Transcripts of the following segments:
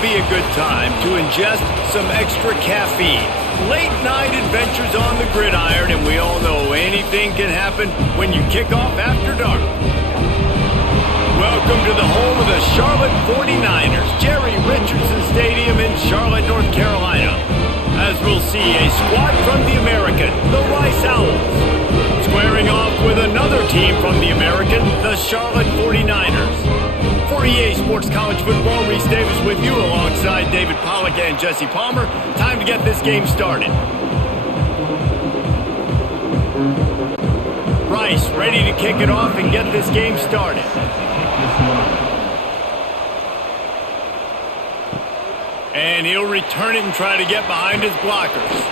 would be a good time to ingest some extra caffeine. Late night adventures on the gridiron, and we all know anything can happen when you kick off after dark. Welcome to the home of the Charlotte 49ers, Jerry Richardson Stadium in Charlotte, North Carolina. As we'll see a squad from the American, the Rice Owls, squaring off with another team from the American, the Charlotte 49ers. For EA Sports College Football, Reese Davis with you alongside David Pollack and Jesse Palmer. Time to get this game started. Rice ready to kick it off and get this game started. And he'll return it and try to get behind his blockers.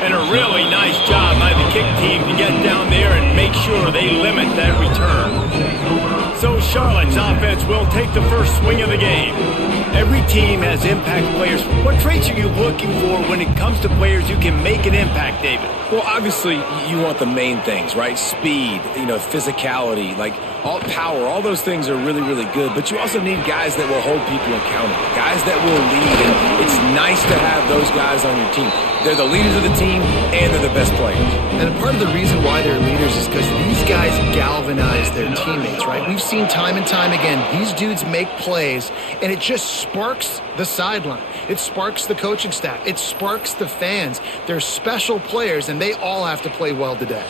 And a really nice job by the kick team to get down there and make sure they limit that return. So Charlotte's offense will take the first swing of the game. Every team has impact players. What traits are you looking for when it comes to players who can make an impact, David? Well, obviously, you want the main things, right? Speed, physicality, all power, all those things are really, really good. But you also need guys that will hold people accountable, guys that will lead. And it's nice to have those guys on your team. They're the leaders of the team, and they're the best players. And part of the reason why they're leaders is because these guys galvanize their teammates, right? We've seen time and time again, these dudes make plays, and it just sparks the sideline. It sparks the coaching staff. It sparks the fans. They're special players, and they all have to play well today.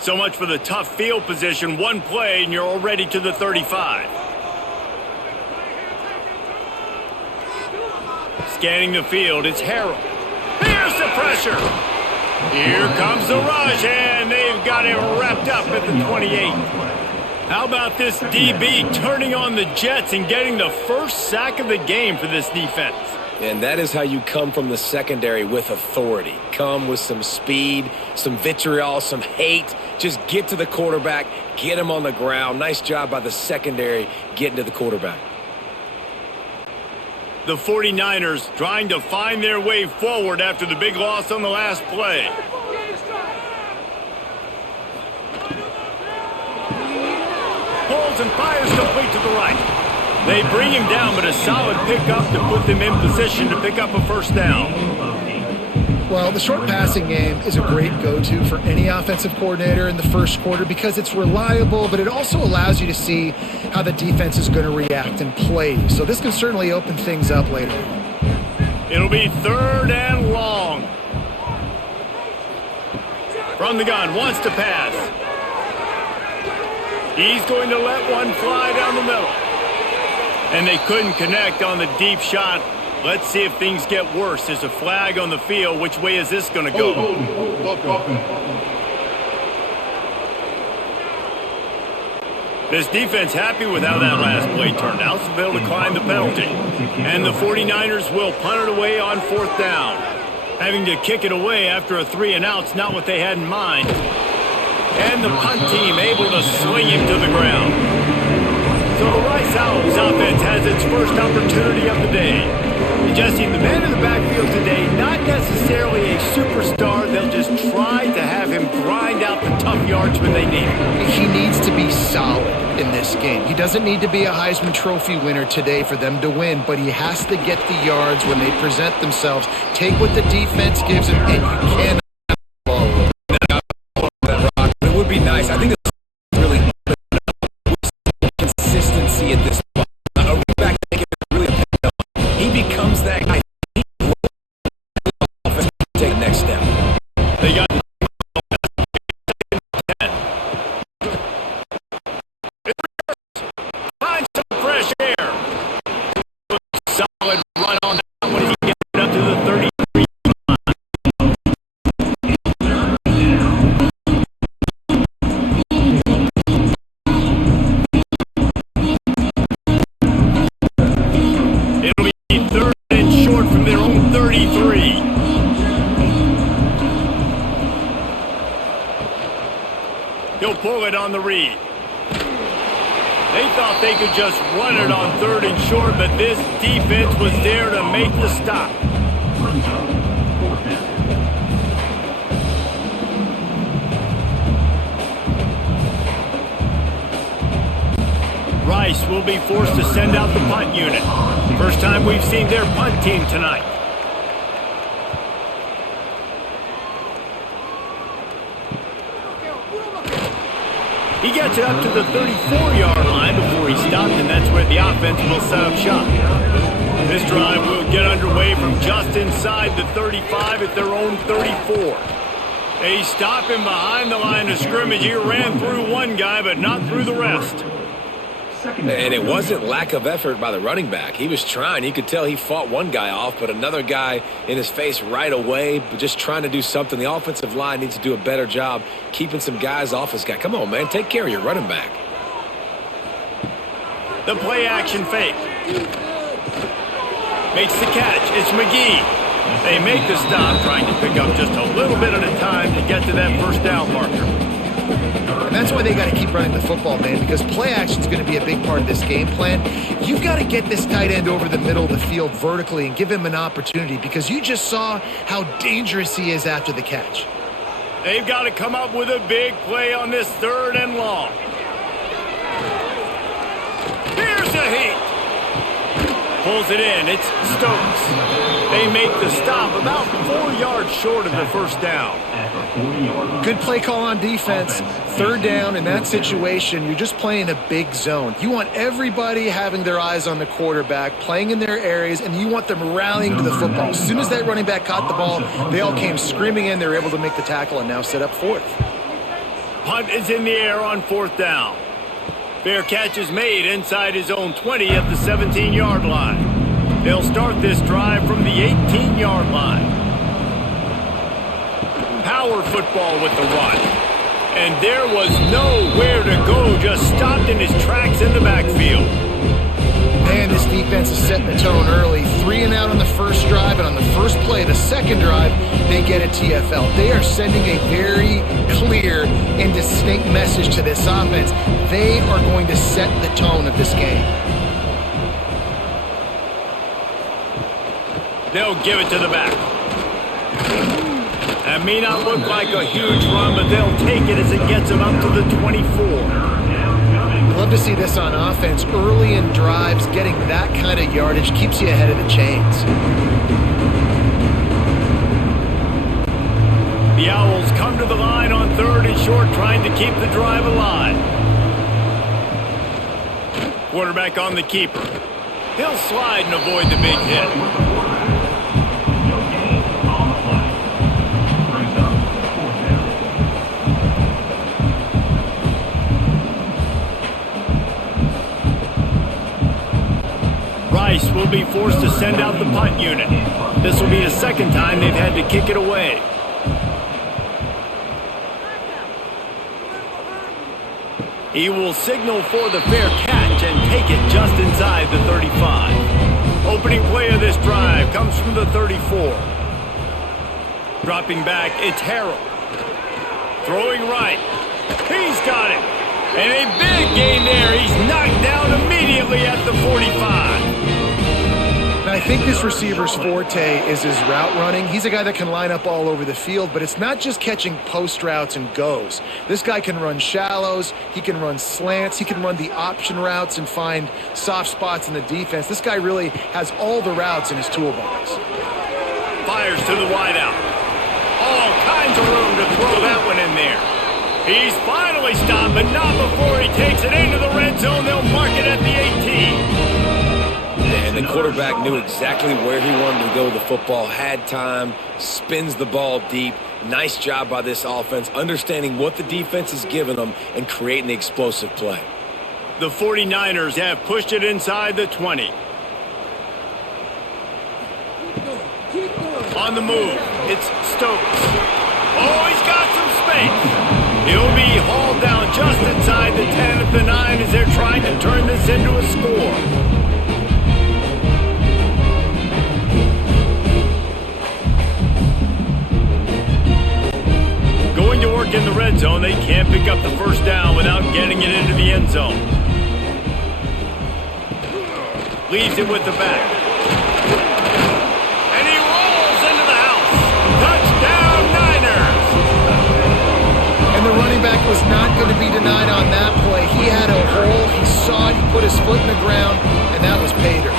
So much for the tough field position. One play, and you're already to the 35. Scanning the field, it's Harrell. Here's the pressure. Here comes the rush, and they've got it wrapped up at the 28. How about this DB turning on the Jets and getting the first sack of the game for this defense? And that is how you come from the secondary with authority. Come with some speed, some vitriol, some hate. Just get to the quarterback, get him on the ground. Nice job by the secondary getting to the quarterback. The 49ers trying to find their way forward after the big loss on the last play. Pulls and fires complete to the right. They bring him down, but a solid pickup to put them in position to pick up a first down. Well, the short passing game is a great go-to for any offensive coordinator in the first quarter because it's reliable, but it also allows you to see how the defense is going to react and play. So this can certainly open things up later on. It'll be 3rd and long. From the gun, wants to pass. He's going to let one fly down the middle. And they couldn't connect on the deep shot. Let's see if things get worse. There's a flag on the field. Which way is this going to go? This defense happy with how that last play turned out, so they'll decline the penalty. And the 49ers will punt it away on 4th down. Having to kick it away after a 3-and-out's not what they had in mind. And the punt team able to swing him to the ground. So the Rice Owls offense has its first opportunity of the day. And Jesse, the man in the backfield today, not necessarily a superstar. They'll just try to have him grind out the tough yards when they need it. He needs to be solid in this game. He doesn't need to be a Heisman Trophy winner today for them to win, but he has to get the yards when they present themselves. Take what the defense gives him, and you cannot follow it. It would be nice. I think this is really consistency at this point. Back really he becomes that guy. Take the next step. They got find some fresh air. Solid run on that one. He gets it up to the 33. It'll be 3rd and short from their own 33. He'll pull it on the read. They thought they could just run it on 3rd and short, but this defense was there to make the stop. Rice will be forced to send out the punt unit. First time we've seen their punt team tonight. He gets it up to the 34-yard line before he stopped, and that's where the offense will set up shop. This drive will get underway from just inside the 35 at their own 34. They stop him behind the line of scrimmage. He ran through one guy, but not through the rest. And it wasn't lack of effort by the running back. He was trying. You could tell he fought one guy off, but another guy in his face right away, but just trying to do something. The offensive line needs to do a better job keeping some guys off this guy. Come on, man. Take care of your running back. The play action fake. Makes the catch. It's McGee. They make the stop, trying to pick up just a little bit at a time to get to that first down marker. And that's why they got to keep running the football, man, because play action is going to be a big part of this game plan. You've got to get this tight end over the middle of the field vertically and give him an opportunity, because you just saw how dangerous he is after the catch. They've got to come up with a big play on this 3rd and long. Here's a heat. Pulls it in. It's Stokes. They make the stop about 4 yards short of the first down. Good play call on defense. 3rd down in that situation, you're just playing a big zone. You want everybody having their eyes on the quarterback, playing in their areas, and you want them rallying to the football. As soon as that running back caught the ball, they all came screaming in. They were able to make the tackle and now set up 4th. Punt is in the air on 4th down. Fair catch is made inside his own 20 at the 17-yard line. They'll start this drive from the 18-yard line. Power football with the run. And there was nowhere to go, just stopped in his tracks in the backfield. Man, this defense is setting the tone early. 3 and out on the first drive, and on the first play, the second drive, they get a TFL. They are sending a very clear and distinct message to this offense. They are going to set the tone of this game. They'll give it to the back. That may not look like a huge run, but they'll take it as it gets them up to the 24. Love to see this on offense. Early in drives, getting that kind of yardage keeps you ahead of the chains. The Owls come to the line on 3rd and short, trying to keep the drive alive. Quarterback on the keeper. He'll slide and avoid the big hit. Rice will be forced to send out the punt unit. This will be the 2nd time they've had to kick it away. He will signal for the fair catch and take it just inside the 35. Opening play of this drive comes from the 34. Dropping back, it's Harrell. Throwing right. He's got it. And a big gain there. He's knocked down immediately at the 45. I think this receiver's forte is his route running. He's a guy that can line up all over the field, but it's not just catching post routes and goes. This guy can run shallows, he can run slants, he can run the option routes and find soft spots in the defense. This guy really has all the routes in his toolbox. Fires to the wideout. All kinds of room to throw that one in there. He's finally stopped, but not before he takes it into the red zone. They'll mark it at the 18. And the quarterback knew exactly where he wanted to go with the football, had time, spins the ball deep. Nice job by this offense, understanding what the defense is giving them and creating the explosive play. The 49ers have pushed it inside the 20. On the move, it's Stokes. Oh, he's got some space. He'll be hauled down just inside the 10 at the 9 as they're trying to turn this into a score. Going to work in the red zone, they can't pick up the first down without getting it into the end zone. Leaves it with the back. And he rolls into the house. Touchdown, Niners! And the running back was not going to be denied on that play. He had a hole. He saw it. He put his foot in the ground, and that was pay dirt.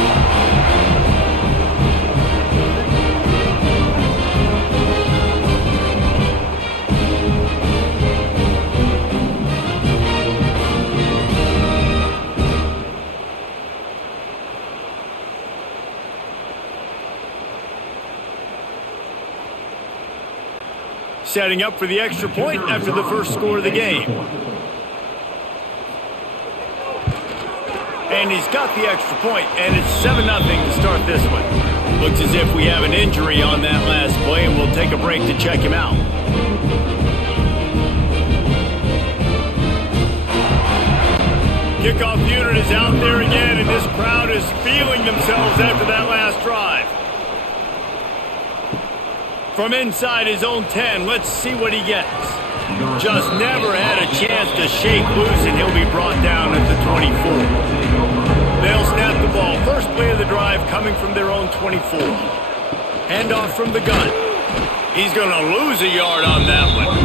Setting up for the extra point after the first score of the game. And he's got the extra point, and it's 7-0 to start this one. Looks as if we have an injury on that last play, and we'll take a break to check him out. Kickoff unit is out there again, and this crowd is feeling themselves after that last drive. From inside his own 10, let's see what he gets. Just never had a chance to shake loose, and he'll be brought down at the 24. They'll snap the ball. First play of the drive coming from their own 24. Handoff from the gun. He's going to lose a yard on that one.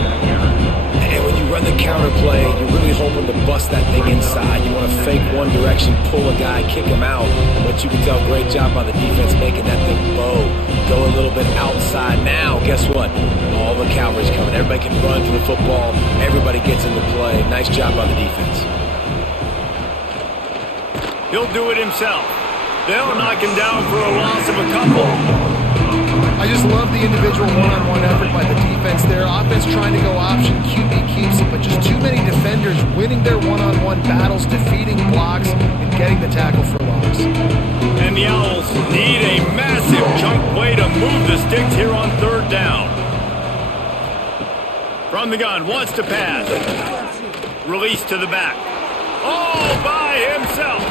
And when you run the counter play, you're really hoping to bust that thing inside. You want to fake one direction, pull a guy, kick him out. But you can tell, great job by the defense making that thing bow. Go a little bit outside. Now, guess what? All the cavalry's coming. Everybody can run to the football. Everybody gets into play. Nice job by the defense. He'll do it himself. They'll knock him down for a loss of a couple. I just love the individual one-on-one effort by the defense there. Offense trying to go option, QB keeps it, but just too many defenders winning their one-on-one battles, defeating blocks, and getting the tackle for loss. And the Owls need a massive chunk play to move the sticks here on third down. From the gun, wants to pass. Release to the back. All by himself.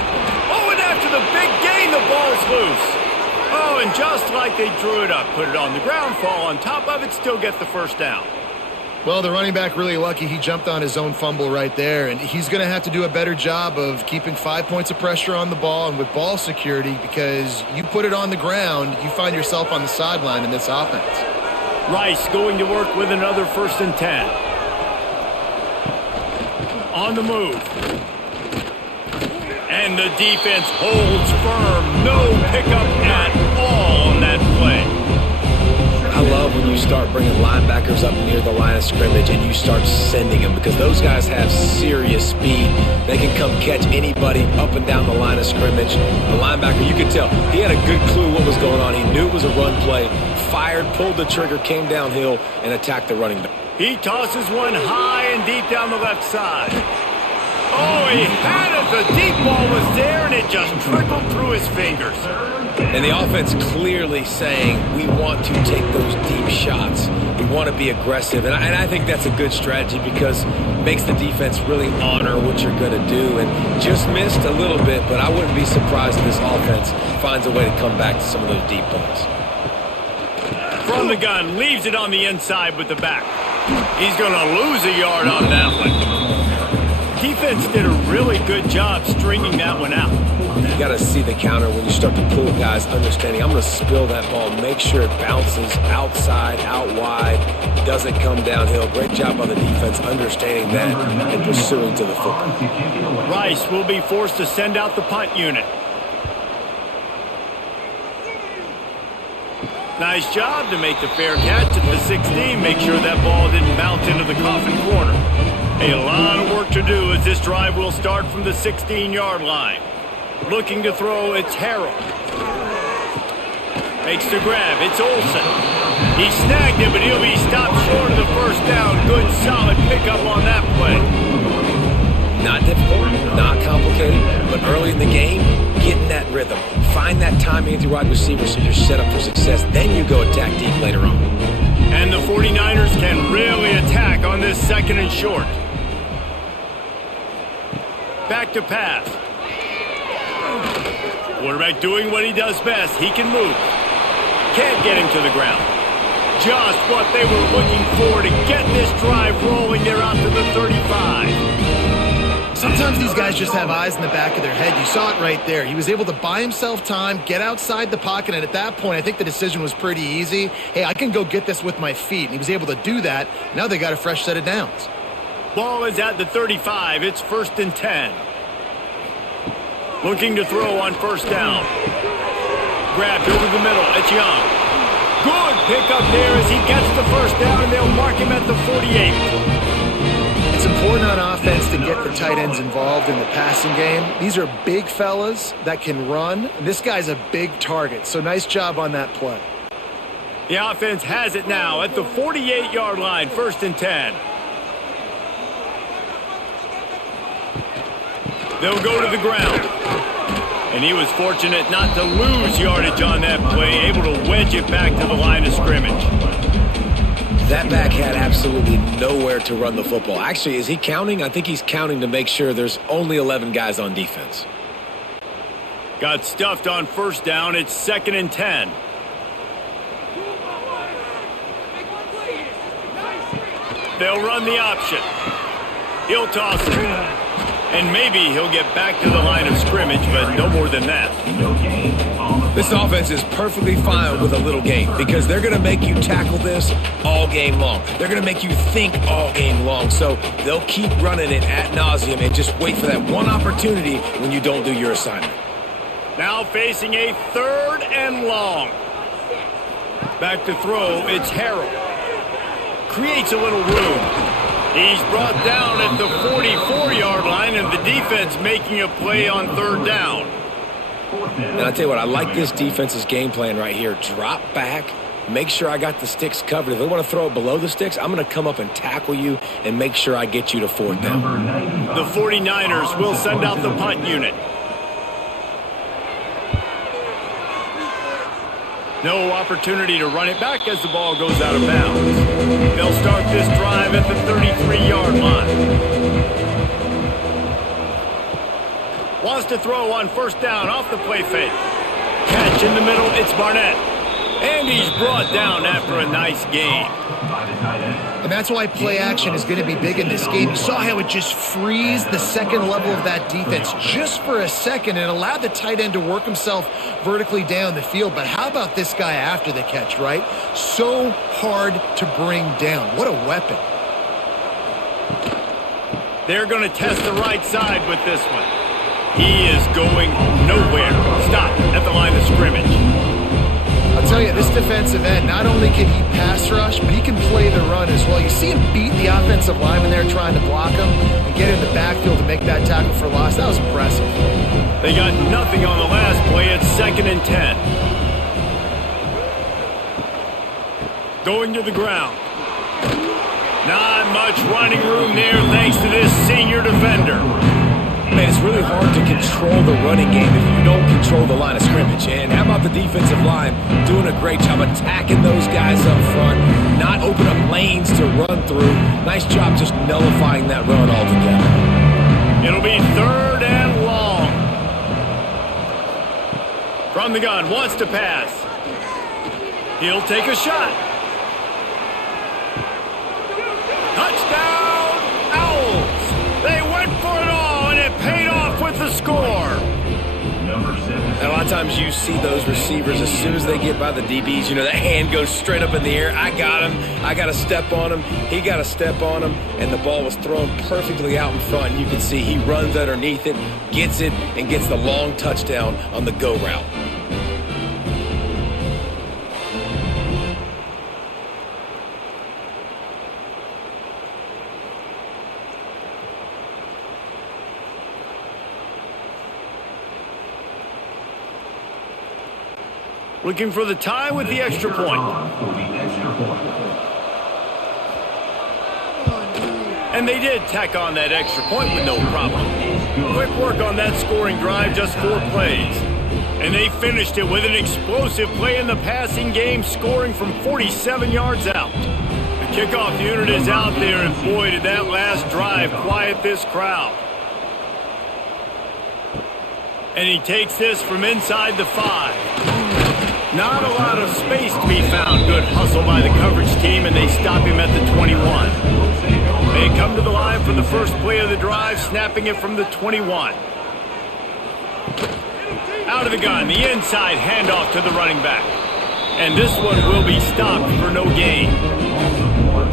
Oh, and after the big gain, the ball's loose. Oh, and just like they drew it up, put it on the ground, fall on top of it, still get the first down. Well, the running back really lucky he jumped on his own fumble right there, and he's going to have to do a better job of keeping 5 points of pressure on the ball and with ball security, because you put it on the ground, you find yourself on the sideline in this offense. Rice going to work with another 1st and 10. On the move. And the defense holds firm. No pickup at all on that play. I love when you start bringing linebackers up near the line of scrimmage and you start sending them, because those guys have serious speed. They can come catch anybody up and down the line of scrimmage. The linebacker, you could tell, he had a good clue what was going on. He knew it was a run play, fired, pulled the trigger, came downhill, and attacked the running back. He tosses one high and deep down the left side. Oh, he had it. The deep ball was there, and it just trickled through his fingers. And the offense clearly saying, we want to take those deep shots. We want to be aggressive. And I think that's a good strategy, because it makes the defense really honor what you're going to do. And just missed a little bit, but I wouldn't be surprised if this offense finds a way to come back to some of those deep balls. From the gun, leaves it on the inside with the back. He's going to lose a yard on that one. Defense did a really good job stringing that one out. You got to see the counter when you start to pull guys, understanding I'm going to spill that ball, make sure it bounces outside, out wide, doesn't come downhill. Great job on the defense understanding that and pursuing to the football. Rice will be forced to send out the punt unit. Nice job to make the fair catch at the 16. Make sure that ball didn't bounce into the coffin corner. A lot of work to do as this drive will start from the 16-yard line. Looking to throw, it's Harrell. Makes the grab, it's Olsen. He snagged it, but he'll be stopped short of the first down. Good, solid pickup on that play. Not difficult, not complicated, but early in the game, getting that rhythm. Find that timing with your wide receiver so you're set up for success. Then you go attack deep later on. And the 49ers can really attack on this 2nd and short. Back to pass. Quarterback doing what he does best. He can move. Can't get him to the ground. Just what they were looking for to get this drive rolling. They're out to the 35. Sometimes these guys just have eyes in the back of their head. You saw it right there. He was able to buy himself time, get outside the pocket, and at that point, I think the decision was pretty easy. Hey, I can go get this with my feet. And he was able to do that. Now they got a fresh set of downs. Ball is at the 35. It's 1st and 10. Looking to throw on first down. Grabbed over the middle. It's Young. Good pickup there as he gets the first down, and they'll mark him at the 48. It's important on offense to get the tight ends involved in the passing game. These are big fellas that can run. This guy's a big target, so nice job on that play. The offense has it now at the 48-yard line, 1st and 10. They'll go to the ground. And he was fortunate not to lose yardage on that play, able to wedge it back to the line of scrimmage. That back had absolutely nowhere to run the football. Actually, is he counting? I think he's counting to make sure there's only 11 guys on defense. Got stuffed on first down. It's 2nd and 10. They'll run the option. He'll toss it. And maybe he'll get back to the line of scrimmage, but no more than that. This offense is perfectly fine with a little game because they're going to make you tackle this all game long. They're going to make you think all game long. So they'll keep running it ad nauseum and just wait for that one opportunity when you don't do your assignment. Now facing a 3rd and long. Back to throw, it's Harrell. Creates a little room. He's brought down at the 44-yard line, and the defense making a play on 3rd down. And I'll tell you what, I like this defense's game plan right here. Drop back, make sure I got the sticks covered. If they want to throw it below the sticks, I'm going to come up and tackle you and make sure I get you to 4th down. The 49ers will send out the punt unit. No opportunity to run it back as the ball goes out of bounds. They'll start this drive at the 33-yard line. Wants to throw on first down off the play fake. Catch in the middle, it's Barnett. And he's brought down after a nice gain. And that's why play action is going to be big in this game. You saw how it just frees the second level of that defense just for a second and allowed the tight end to work himself vertically down the field. But how about this guy after the catch, right? So hard to bring down. What a weapon. They're going to test the right side with this one. He is going nowhere. Stop at the line of scrimmage. I'll tell you, this defensive end, not only can he pass rush, but he can play the run as well. You see him beat the offensive lineman there trying to block him and get in the backfield to make that tackle for loss. That was impressive. They got nothing on the last play. It's 2nd and 10. Going to the ground. Not much running room there thanks to this senior defender. Man, it's really hard to control the running game if you don't control the line of scrimmage. And how about the defensive line doing a great job attacking those guys up front, not open up lanes to run through. Nice job just nullifying that run altogether. It'll be 3rd and long. From the gun, wants to pass. He'll take a shot. Touchdown, Owls! They went for it all, and it paid off with the score. And a lot of times you see those receivers, as soon as they get by the DBs, you know, that hand goes straight up in the air. I got him. I got to step on him. He got to step on him. And the ball was thrown perfectly out in front. And you can see he runs underneath it, gets it, and gets the long touchdown on the go route. Looking for the tie with the extra point. And they did tack on that extra point with no problem. Quick work on that scoring drive, just 4 plays. And they finished it with an explosive play in the passing game, scoring from 47 yards out. The kickoff unit is out there, and boy, did that last drive quiet this crowd. And he takes this from inside the 5. Not a lot of space to be found. Good hustle by the coverage team, and they stop him at the 21. They come to the line for the first play of the drive, snapping it from the 21. Out of the gun, the inside handoff to the running back. And this one will be stopped for no gain.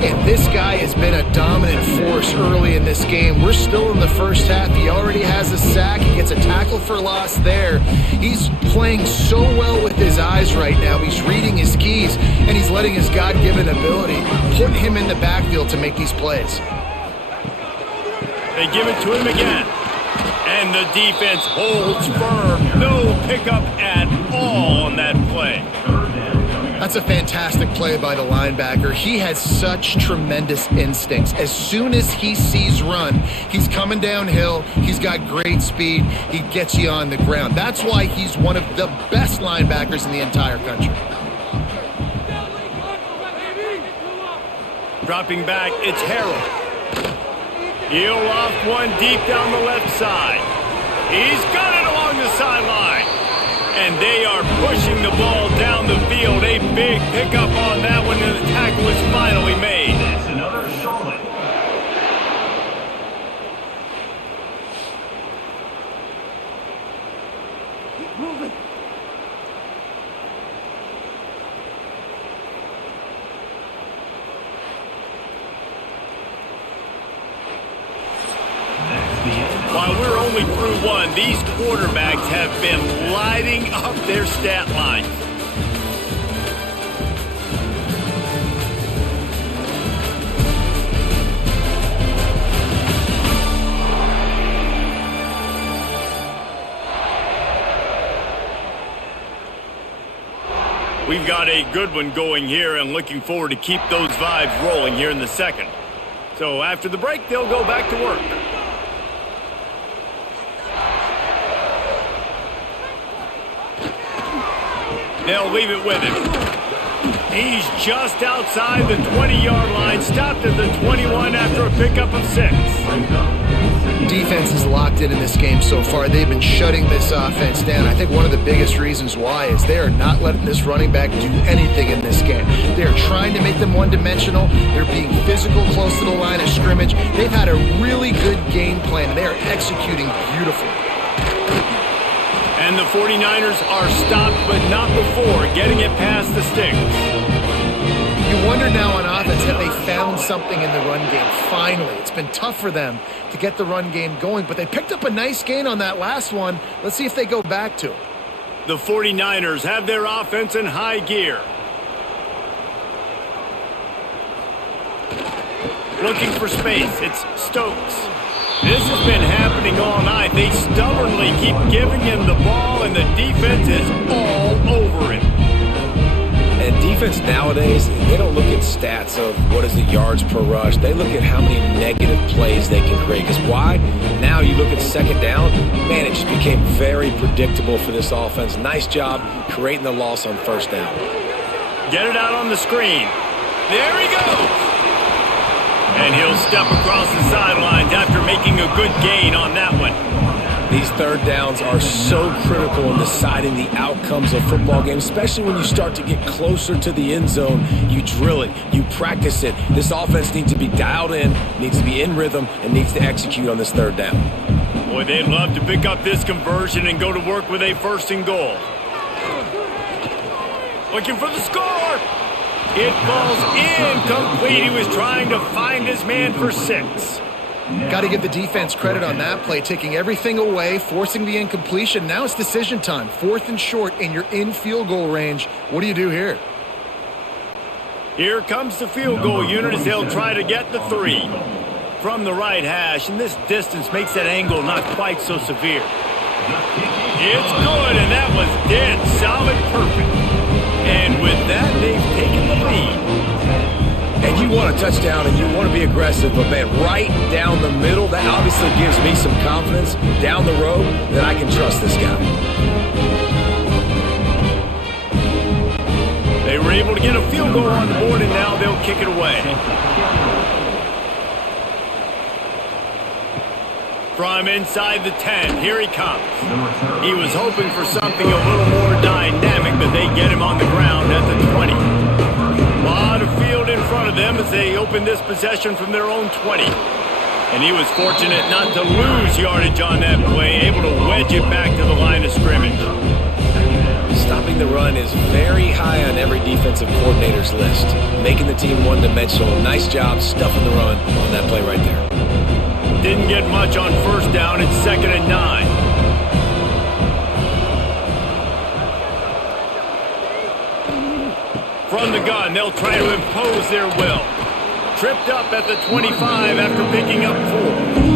And this guy has been a dominant force early in this game. We're still in the first half. He already has a sack. He gets a tackle for loss there. He's playing so well with his eyes right now. He's reading his keys, and he's letting his God-given ability put him in the backfield to make these plays. They give it to him again. And the defense holds firm. No pickup at all on that play. That's a fantastic play by the linebacker. He has such tremendous instincts. As soon as he sees run, he's coming downhill. He's got great speed. He gets you on the ground. That's why he's one of the best linebackers in the entire country. Dropping back, it's Harold. He'll loft one deep down the left side. He's got it along the sideline. And they are pushing the ball down the field. A big pickup on that one, and the tackle is finally made. That's another solid. Keep moving. While we're only through one, these quarterbacks have been lighting up their stat lines. We've got a good one going here, and looking forward to keep those vibes rolling here in the second. So after the break, they'll go back to work. They'll leave it with him. He's just outside the 20-yard line, stopped at the 21 after a pickup of 6. Defense is locked in this game so far. They've been shutting this offense down. I think one of the biggest reasons why is they are not letting this running back do anything in this game. They're trying to make them one-dimensional. They're being physical close to the line of scrimmage. They've had a really good game plan, and they are executing beautifully. And the 49ers are stopped, but not before getting it past the sticks. You wonder now on offense, have they found something in the run game? Finally, it's been tough for them to get the run game going, but they picked up a nice gain on that last one. Let's see if they go back to it. The 49ers have their offense in high gear. Looking for space, it's Stokes. This has been happening all night. They stubbornly keep giving him the ball, and the defense is all over him. And defense nowadays, they don't look at stats of what is the yards per rush. They look at how many negative plays they can create. Because why? Now you look at second down, man, it just became very predictable for this offense. Nice job creating the loss on first down. Get it out on the screen. There he goes. And he'll step across the sidelines after making a good gain on that one. These third downs are so critical in deciding the outcomes of football games, especially when you start to get closer to the end zone. You drill it, you practice it. This offense needs to be dialed in, needs to be in rhythm, and needs to execute on this third down. Boy, they'd love to pick up this conversion and go to work with a 1st and goal. Looking for the score. It falls incomplete. He was trying to find his man for 6. Got to give the defense credit on that play, taking everything away, forcing the incompletion. Now it's decision time. 4th and short, and you're in field goal range. What do you do here? Here comes the field goal unit as they'll try to get the 3. From the right hash, and this distance makes that angle not quite so severe. It's good, and that was dead solid perfect. And with that, they've taken the lead. And you want a touchdown and you want to be aggressive, but man, right down the middle, that obviously gives me some confidence down the road that I can trust this guy. They were able to get a field goal on the board, and now they'll kick it away. From inside the 10, here he comes. He was hoping for something a little more dynamic, but they get him on the ground at the 20. A lot of field in front of them as they open this possession from their own 20. And he was fortunate not to lose yardage on that play, able to wedge it back to the line of scrimmage. Stopping the run is very high on every defensive coordinator's list. Making the team one-dimensional. Nice job stuffing the run on that play right there. Didn't get much on first down. It's 2nd and 9. From the gun, they'll try to impose their will. Tripped up at the 25 after picking up 4.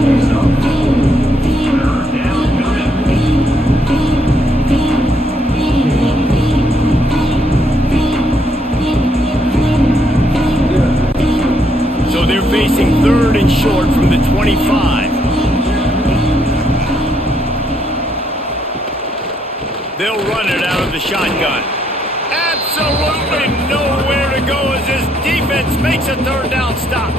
So they're facing 3rd and short from the 25. They'll run it out of the shotgun. Absolutely nowhere to go as this defense makes a 3rd down stop.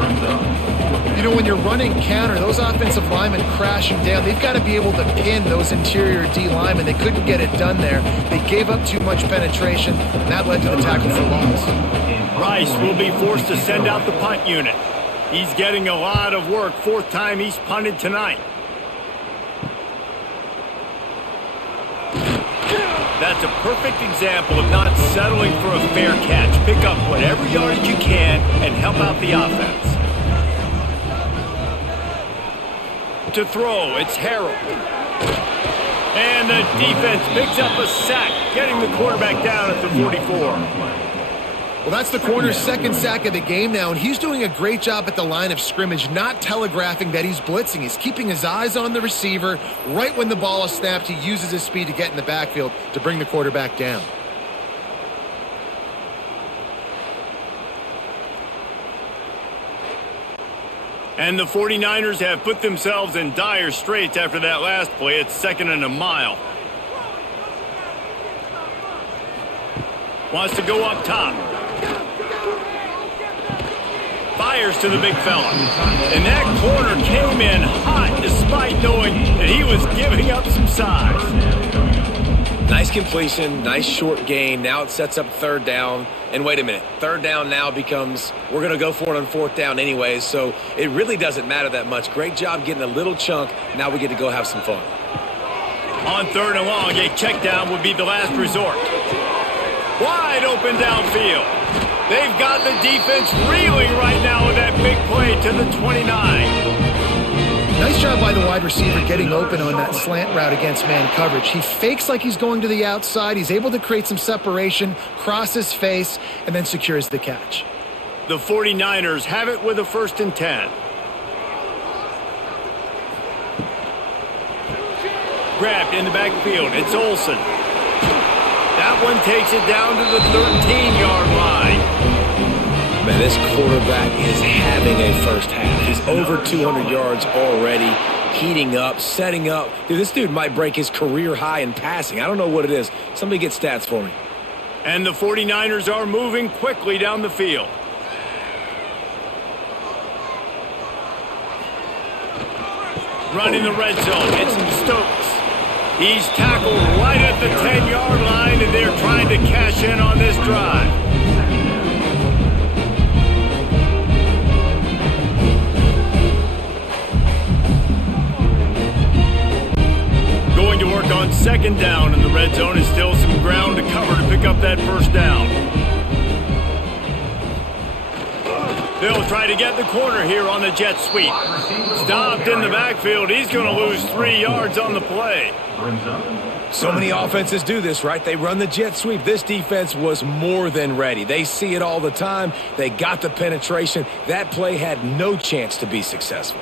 You know, when you're running counter, those offensive linemen crashing down, they've got to be able to pin those interior D linemen. They couldn't get it done there. They gave up too much penetration, and that led to the tackle for loss. Rice will be forced to send out the punt unit. He's getting a lot of work. 4th time he's punted tonight. That's a perfect example of not settling for a fair catch. Pick up whatever yardage you can and help out the offense. To throw, it's Harrell. And the defense picks up a sack, getting the quarterback down at the 44. Well, that's the corner's 2nd sack of the game now, and he's doing a great job at the line of scrimmage, not telegraphing that he's blitzing. He's keeping his eyes on the receiver. Right when the ball is snapped, he uses his speed to get in the backfield to bring the quarterback down. And the 49ers have put themselves in dire straits after that last play. It's 2nd and a mile. Wants to go up top. Fires to the big fella. And that corner came in hot despite knowing that he was giving up some size. Nice completion, nice short gain. Now it sets up 3rd down. And wait a minute, 3rd down now becomes, we're going to go for it on 4th down anyways, so it really doesn't matter that much. Great job getting a little chunk. Now we get to go have some fun. On 3rd and long, a check down would be the last resort. Wide open downfield. They've got the defense reeling right now with that big play to the 29. Nice job by the wide receiver getting open on that slant route against man coverage. He fakes like he's going to the outside. He's able to create some separation, cross his face, and then secures the catch. The 49ers have it with a 1st and 10. Grabbed in the backfield. It's Olsen. That one takes it down to the 13-yard line. Man, this quarterback is having a first half. He's over 200 yards already, heating up, setting up. Dude, this dude might break his career high in passing. I don't know what it is. Somebody get stats for me. And the 49ers are moving quickly down the field. Running the red zone. It's Stokes. He's tackled right at the 10-yard line, and they're trying to cash in on this drive. Going to work on 2nd down in the red zone, and still some ground to cover to pick up that 1st down. They'll try to get the corner here on the jet sweep. Stopped in the backfield. He's going to lose 3 yards on the play. So many offenses do this, right? They run the jet sweep. This defense was more than ready. They see it all the time. They got the penetration. That play had no chance to be successful.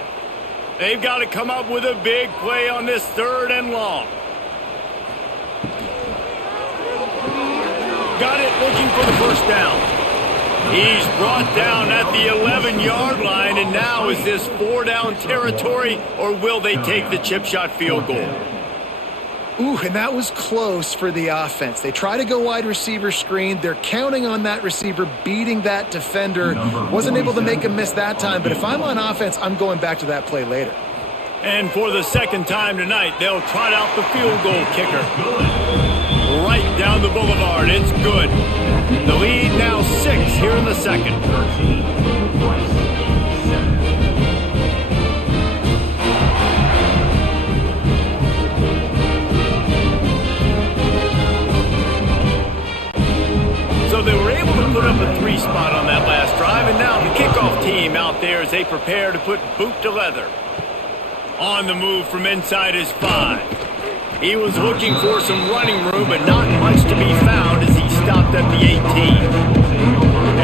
They've got to come up with a big play on this 3rd and long. Got it looking for the 1st down. He's brought down at the 11-yard line, and now is this 4-down territory, or will they take the chip shot field goal? Ooh, and that was close for the offense. They try to go wide receiver screen. They're counting on that receiver beating that defender. Wasn't able to make a miss that time, but if I'm on offense, I'm going back to that play later. And for the 2nd time tonight, they'll trot out the field goal kicker. Right down the boulevard. It's good. The lead now 6 here in the 2nd. out there as they prepare to put boot to leather. On the move from inside his 5. He was looking for some running room, but not much to be found as he stopped at the 18.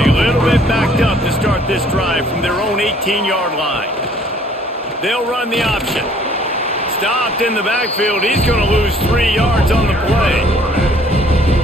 A little bit backed up to start this drive from their own 18-yard line. They'll run the option. Stopped in the backfield. He's going to lose 3 yards on the play.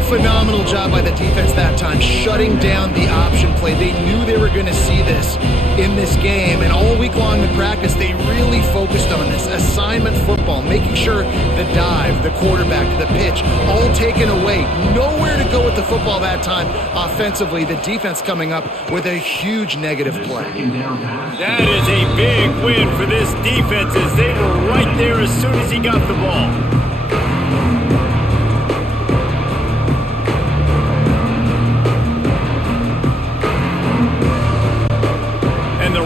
Phenomenal job by the defense that time, shutting down the option play. They knew they were going to see this in this game, and all week long in practice, they really focused on this assignment football, making sure the dive, the quarterback, the pitch, all taken away. Nowhere to go with the football that time offensively. The defense coming up with a huge negative play. That is a big win for this defense as they were right there as soon as he got the ball.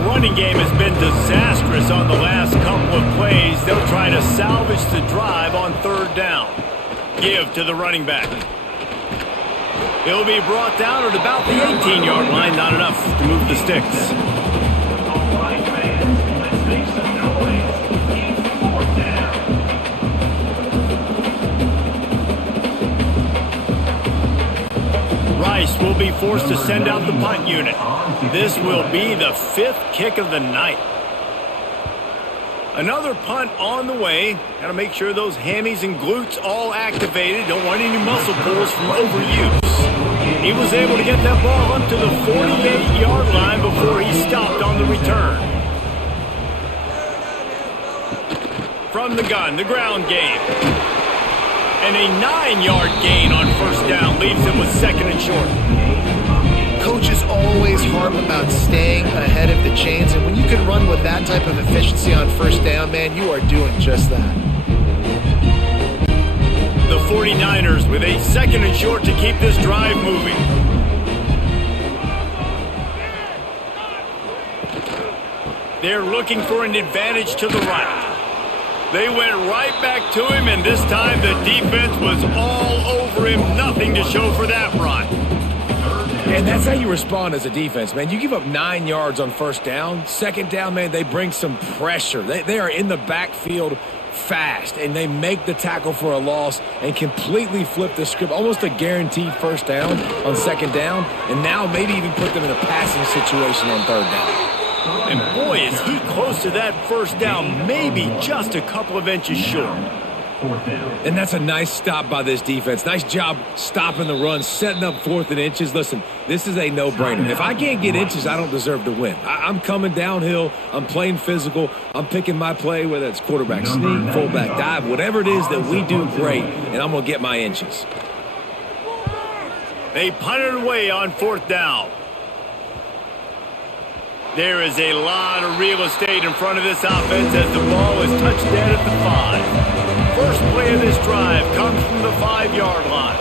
Running game has been disastrous on the last couple of plays. They'll try to salvage the drive on 3rd down. Give to the running back. He'll be brought down at about the 18-yard line. Not enough to move the sticks. Rice will be forced to send out the punt unit. This will be the 5th kick of the night. Another punt on the way. Got to make sure those hammies and glutes all activated. Don't want any muscle pulls from overuse. He was able to get that ball up to the 48-yard line before he stopped on the return. From the gun, the ground game. And a 9-yard gain on 1st down leaves him with 2nd and short. Coaches always harp about staying ahead of the chains, and when you can run with that type of efficiency on 1st down, man, you are doing just that. The 49ers with a 2nd and short to keep this drive moving. They're looking for an advantage to the right. They went right back to him, and this time the defense was all over him. Nothing to show for that run. And that's how you respond as a defense, man. You give up 9 yards on 1st down. 2nd down, man, they bring some pressure. They are in the backfield fast, and they make the tackle for a loss and completely flip the script. Almost a guaranteed 1st down on 2nd down, and now maybe even put them in a passing situation on 3rd down. And boy, is he close to that 1st down, maybe just a couple of inches short. And that's a nice stop by this defense. Nice job stopping the run, setting up 4th and inches. Listen, this is a no-brainer. If I can't get inches, I don't deserve to win. I'm coming downhill. I'm playing physical. I'm picking my play, whether it's quarterback sneak, fullback dive, whatever it is that we do great, and I'm going to get my inches. They punted away on 4th down. There is a lot of real estate in front of this offense as the ball is touched dead at the 5. First play of this drive comes from the 5-yard line.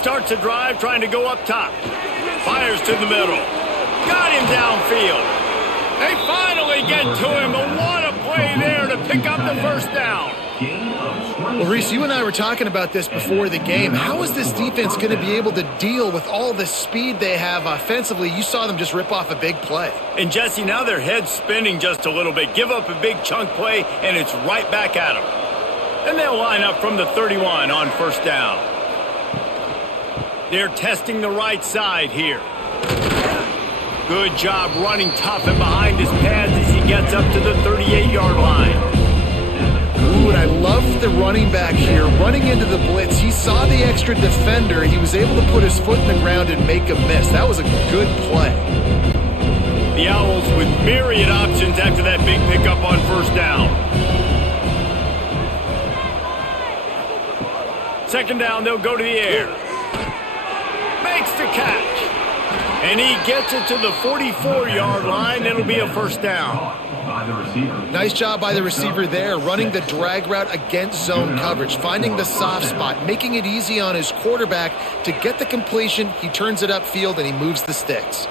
Starts the drive trying to go up top. Fires to the middle. Got him downfield. They finally get to him, and what a play there to pick up the 1st down. Well, Reese, you and I were talking about this before the game. How is this defense going to be able to deal with all the speed they have offensively? You saw them just rip off a big play. And, Jesse, now their head's spinning just a little bit. Give up a big chunk play, and it's right back at them. And they'll line up from the 31 on 1st down. They're testing the right side here. Good job running tough and behind his pads as he gets up to the 38-yard line. Ooh, and I love the running back here. Running into the blitz, he saw the extra defender. He was able to put his foot in the ground and make a miss. That was a good play. The Owls with myriad options after that big pickup on 1st down. 2nd down, they'll go to the air. Makes the catch. And he gets it to the 44-yard line. It'll be a 1st down. Nice job by the receiver there, running the drag route against zone coverage, finding the soft spot, making it easy on his quarterback to get the completion. He turns it upfield, and he moves the sticks.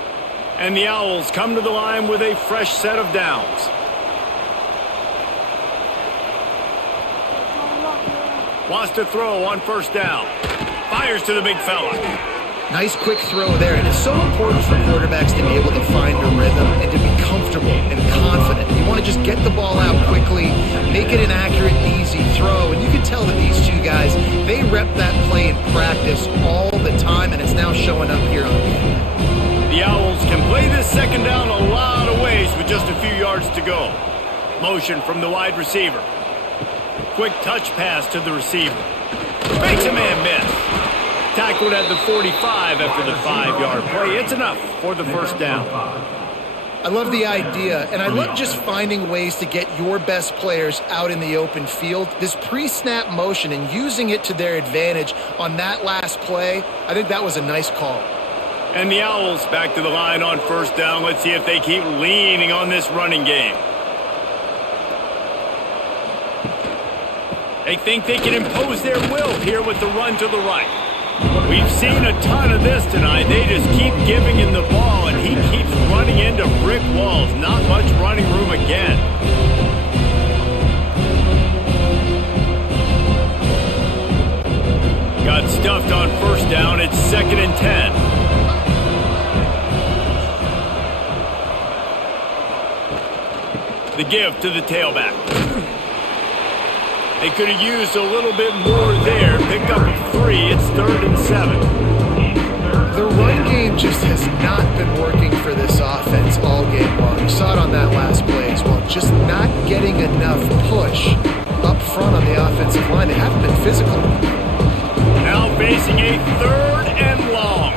And the Owls come to the line with a fresh set of downs. Wants to throw on 1st down. Fires to the big fella. Nice quick throw there, and it's so important for quarterbacks to be able to find a rhythm and to be comfortable and confident. You want to just get the ball out quickly, make it an accurate, easy throw, and you can tell that these two guys, they rep that play in practice all the time, and it's now showing up here on game day. The Owls can play this second down a lot of ways with just a few yards to go. Motion from the wide receiver. Quick touch pass to the receiver. Makes a man miss. Tackled at the 45 after the 5-yard play. It's enough for the first down. I love the idea, and I love just finding ways to get your best players out in the open field. This pre-snap motion and using it to their advantage on that last play, I think that was a nice call. And the Owls back to the line on first down. Let's see if they keep leaning on this running game. They think they can impose their will here with the run to the right. We've seen a ton of this tonight. They just keep giving him the ball, and he keeps running into brick walls. Not much running room again. Got stuffed on first down. It's 2nd and 10. The give to the tailback. They could have used a little bit more there. Picked up a 3. It's 3rd and 7. The run game just has not been working for this offense all game long. You saw it on that last play as well. Just not getting enough push up front on the offensive line. They haven't been physical. Now facing a 3rd and long.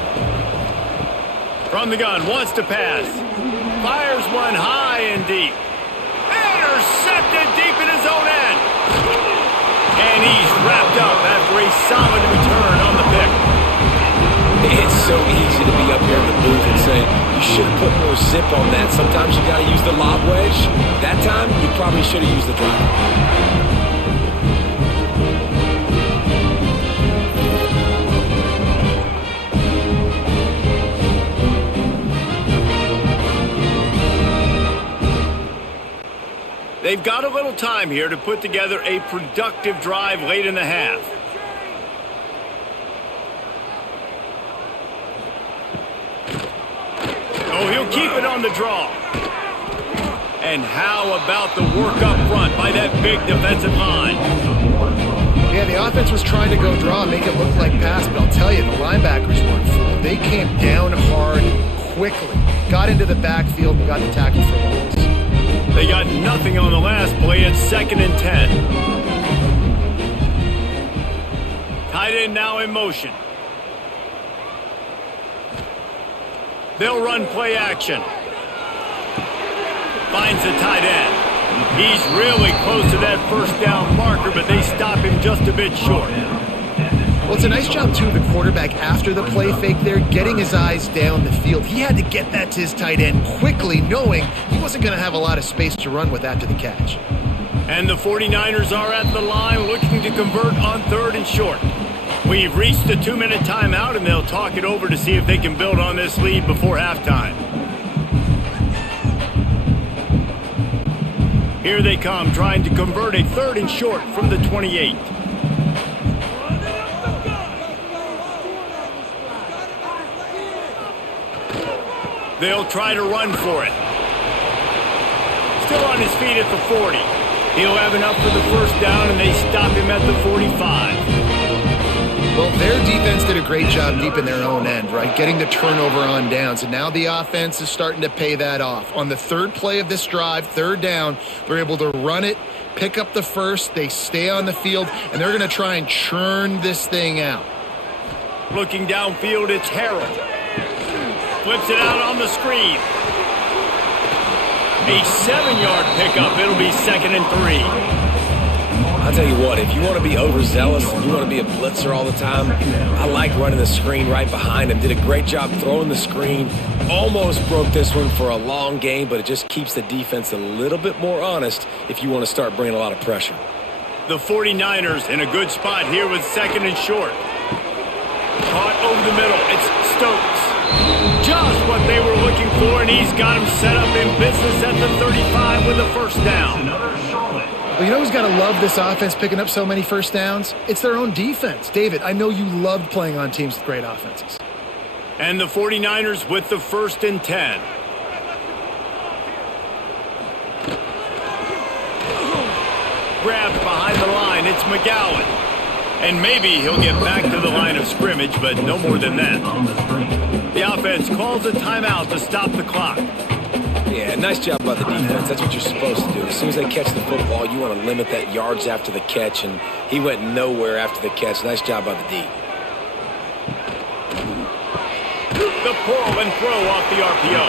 From the gun, wants to pass. Fires one high and deep. Intercepted deep in his own end. And he's wrapped up after a solid return on the pick. It's so easy to be up here in the booth and say, you should have put more zip on that. Sometimes you got to use the lob wedge. That time, you probably should have used the drive. They've got a little time here to put together a productive drive late in the half. Oh, he'll keep it on the draw. And how about the work up front by that big defensive line? Yeah, the offense was trying to go draw, make it look like pass, but I'll tell you, the linebackers weren't fooled. They came down hard quickly, got into the backfield, and got the tackle for loss. They got nothing on the last play. It's 2nd and 10. Tight end now in motion. They'll run play action. Finds the tight end. He's really close to that first down marker, but they stop him just a bit short. Well, it's a nice job, too, of the quarterback after the play fake there, getting his eyes down the field. He had to get that to his tight end quickly, knowing he wasn't going to have a lot of space to run with after the catch. And the 49ers are at the line looking to convert on 3rd and short. We've reached the 2-minute timeout, and they'll talk it over to see if they can build on this lead before halftime. Here they come, trying to convert a 3rd and short from the 28. They'll try to run for it. Still on his feet at the 40. He'll have enough for the first down, and they stop him at the 45. Well, their defense did a great job deep in their own end, right? Getting the turnover on downs, and now the offense is starting to pay that off. On the 3rd play of this drive, 3rd down, they're able to run it, pick up the first, they stay on the field, and they're going to try and churn this thing out. Looking downfield, it's Harold. Flips it out on the screen. A 7-yard pickup. It'll be 2nd and 3. I'll tell you what, if you want to be overzealous and you want to be a blitzer all the time, I like running the screen right behind him. Did a great job throwing the screen. Almost broke this one for a long game, but it just keeps the defense a little bit more honest if you want to start bringing a lot of pressure. The 49ers in a good spot here with 2nd and short. Caught over the middle. It's Stokes. Just what they were looking for, and he's got him set up in business at the 35 with a first down. Well, you know who's got to love this offense picking up so many first downs? It's their own defense. David, I know you loved playing on teams with great offenses. And the 49ers with the 1st and 10. Grabbed behind the line, it's McGowan. And maybe he'll get back to the line of scrimmage, but no more than that. The offense calls a timeout to stop the clock. Yeah, nice job by the defense. That's what you're supposed to do. As soon as they catch the football, you want to limit that yards after the catch, and he went nowhere after the catch. Nice job by the D. The pull and throw off the RPO.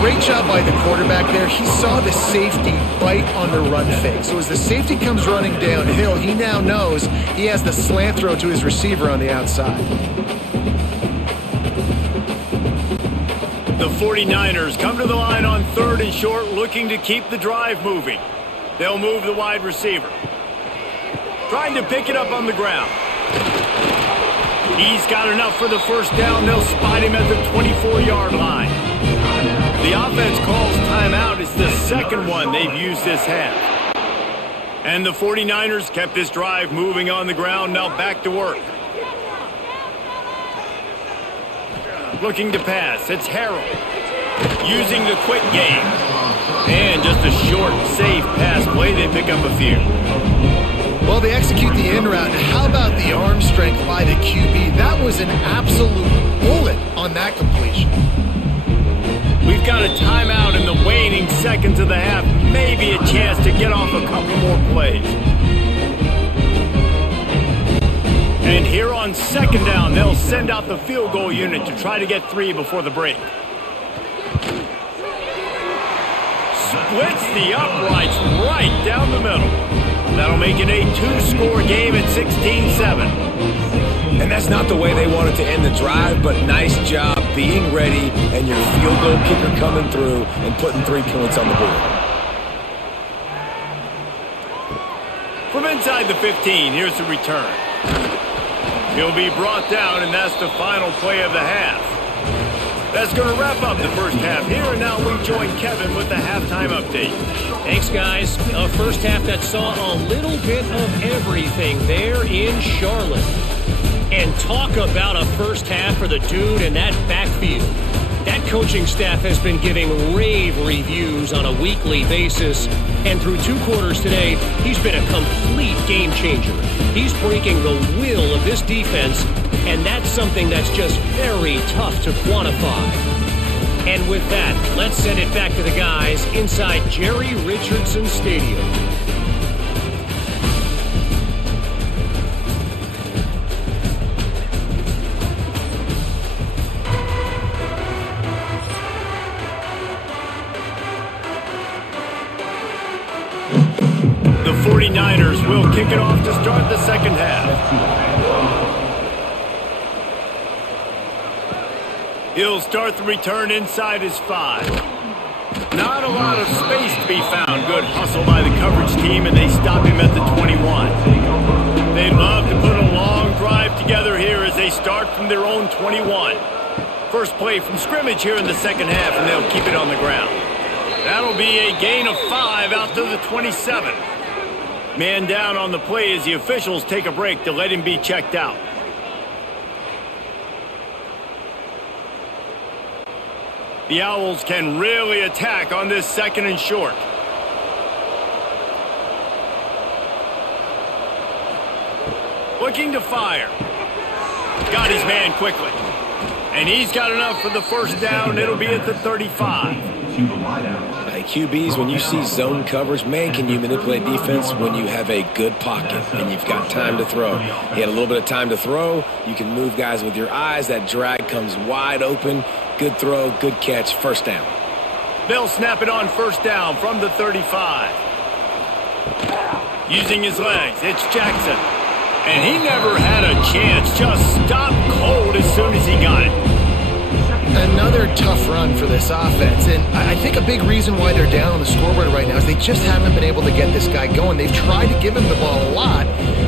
Great job by the quarterback there. He saw the safety bite on the run fake. So as the safety comes running downhill, he now knows he has the slant throw to his receiver on the outside. The 49ers come to the line on 3rd and short, looking to keep the drive moving. They'll move the wide receiver. Trying to pick it up on the ground. He's got enough for the 1st down. They'll spot him at the 24-yard line. The offense calls timeout. It's the 2nd one they've used this half. And the 49ers kept this drive moving on the ground. Now back to work. Looking to pass. It's Harrell. Using the quick game. And just a short, safe pass play. They pick up a few. Well, they execute the in route. How about the arm strength by the QB? That was an absolute bullet on that completion. We've got a timeout in the waning seconds of the half. Maybe a chance to get off a couple more plays. And here on 2nd down, they'll send out the field goal unit to try to get 3 before the break. Splits the uprights right down the middle. That'll make it a 2-score game at 16-7. And that's not the way they wanted to end the drive, but nice job being ready and your field goal kicker coming through and putting 3 points on the board. From inside the 15, here's the return. He'll be brought down, and that's the final play of the half. That's going to wrap up the first half here, and now we join Kevin with the halftime update. Thanks, guys. A first half that saw a little bit of everything there in Charlotte. And talk about a first half for the dude in that backfield. That coaching staff has been giving rave reviews on a weekly basis. And through 2 quarters today, he's been a complete game changer. He's breaking the will of this defense, and that's something that's just very tough to quantify. And with that, let's send it back to the guys inside Jerry Richardson Stadium. The 49ers will kick it off to start the second half. He'll start the return inside his 5. Not a lot of space to be found. Good hustle by the coverage team, and they stop him at the 21. They'd love to put a long drive together here as they start from their own 21. First play from scrimmage here in the second half, and they'll keep it on the ground. That'll be a gain of 5 out to the 27. Man down on the play as the officials take a break to let him be checked out. The Owls can really attack on this 2nd and short. Looking to fire. Got his man quickly. And he's got enough for the 1st down. It'll be at the 35. Hey, QBs, when you see zone coverage, man, can you manipulate defense when you have a good pocket and you've got time to throw. He had a little bit of time to throw. You can move guys with your eyes. That drag comes wide open. Good throw, good catch, 1st down. They'll snap it on 1st down from the 35. Using his legs, it's Jackson. And he never had a chance. Just stopped cold as soon as he got it. Another tough run for this offense, and I think a big reason why they're down on the scoreboard right now is they just haven't been able to get this guy going. They've tried to give him the ball a lot.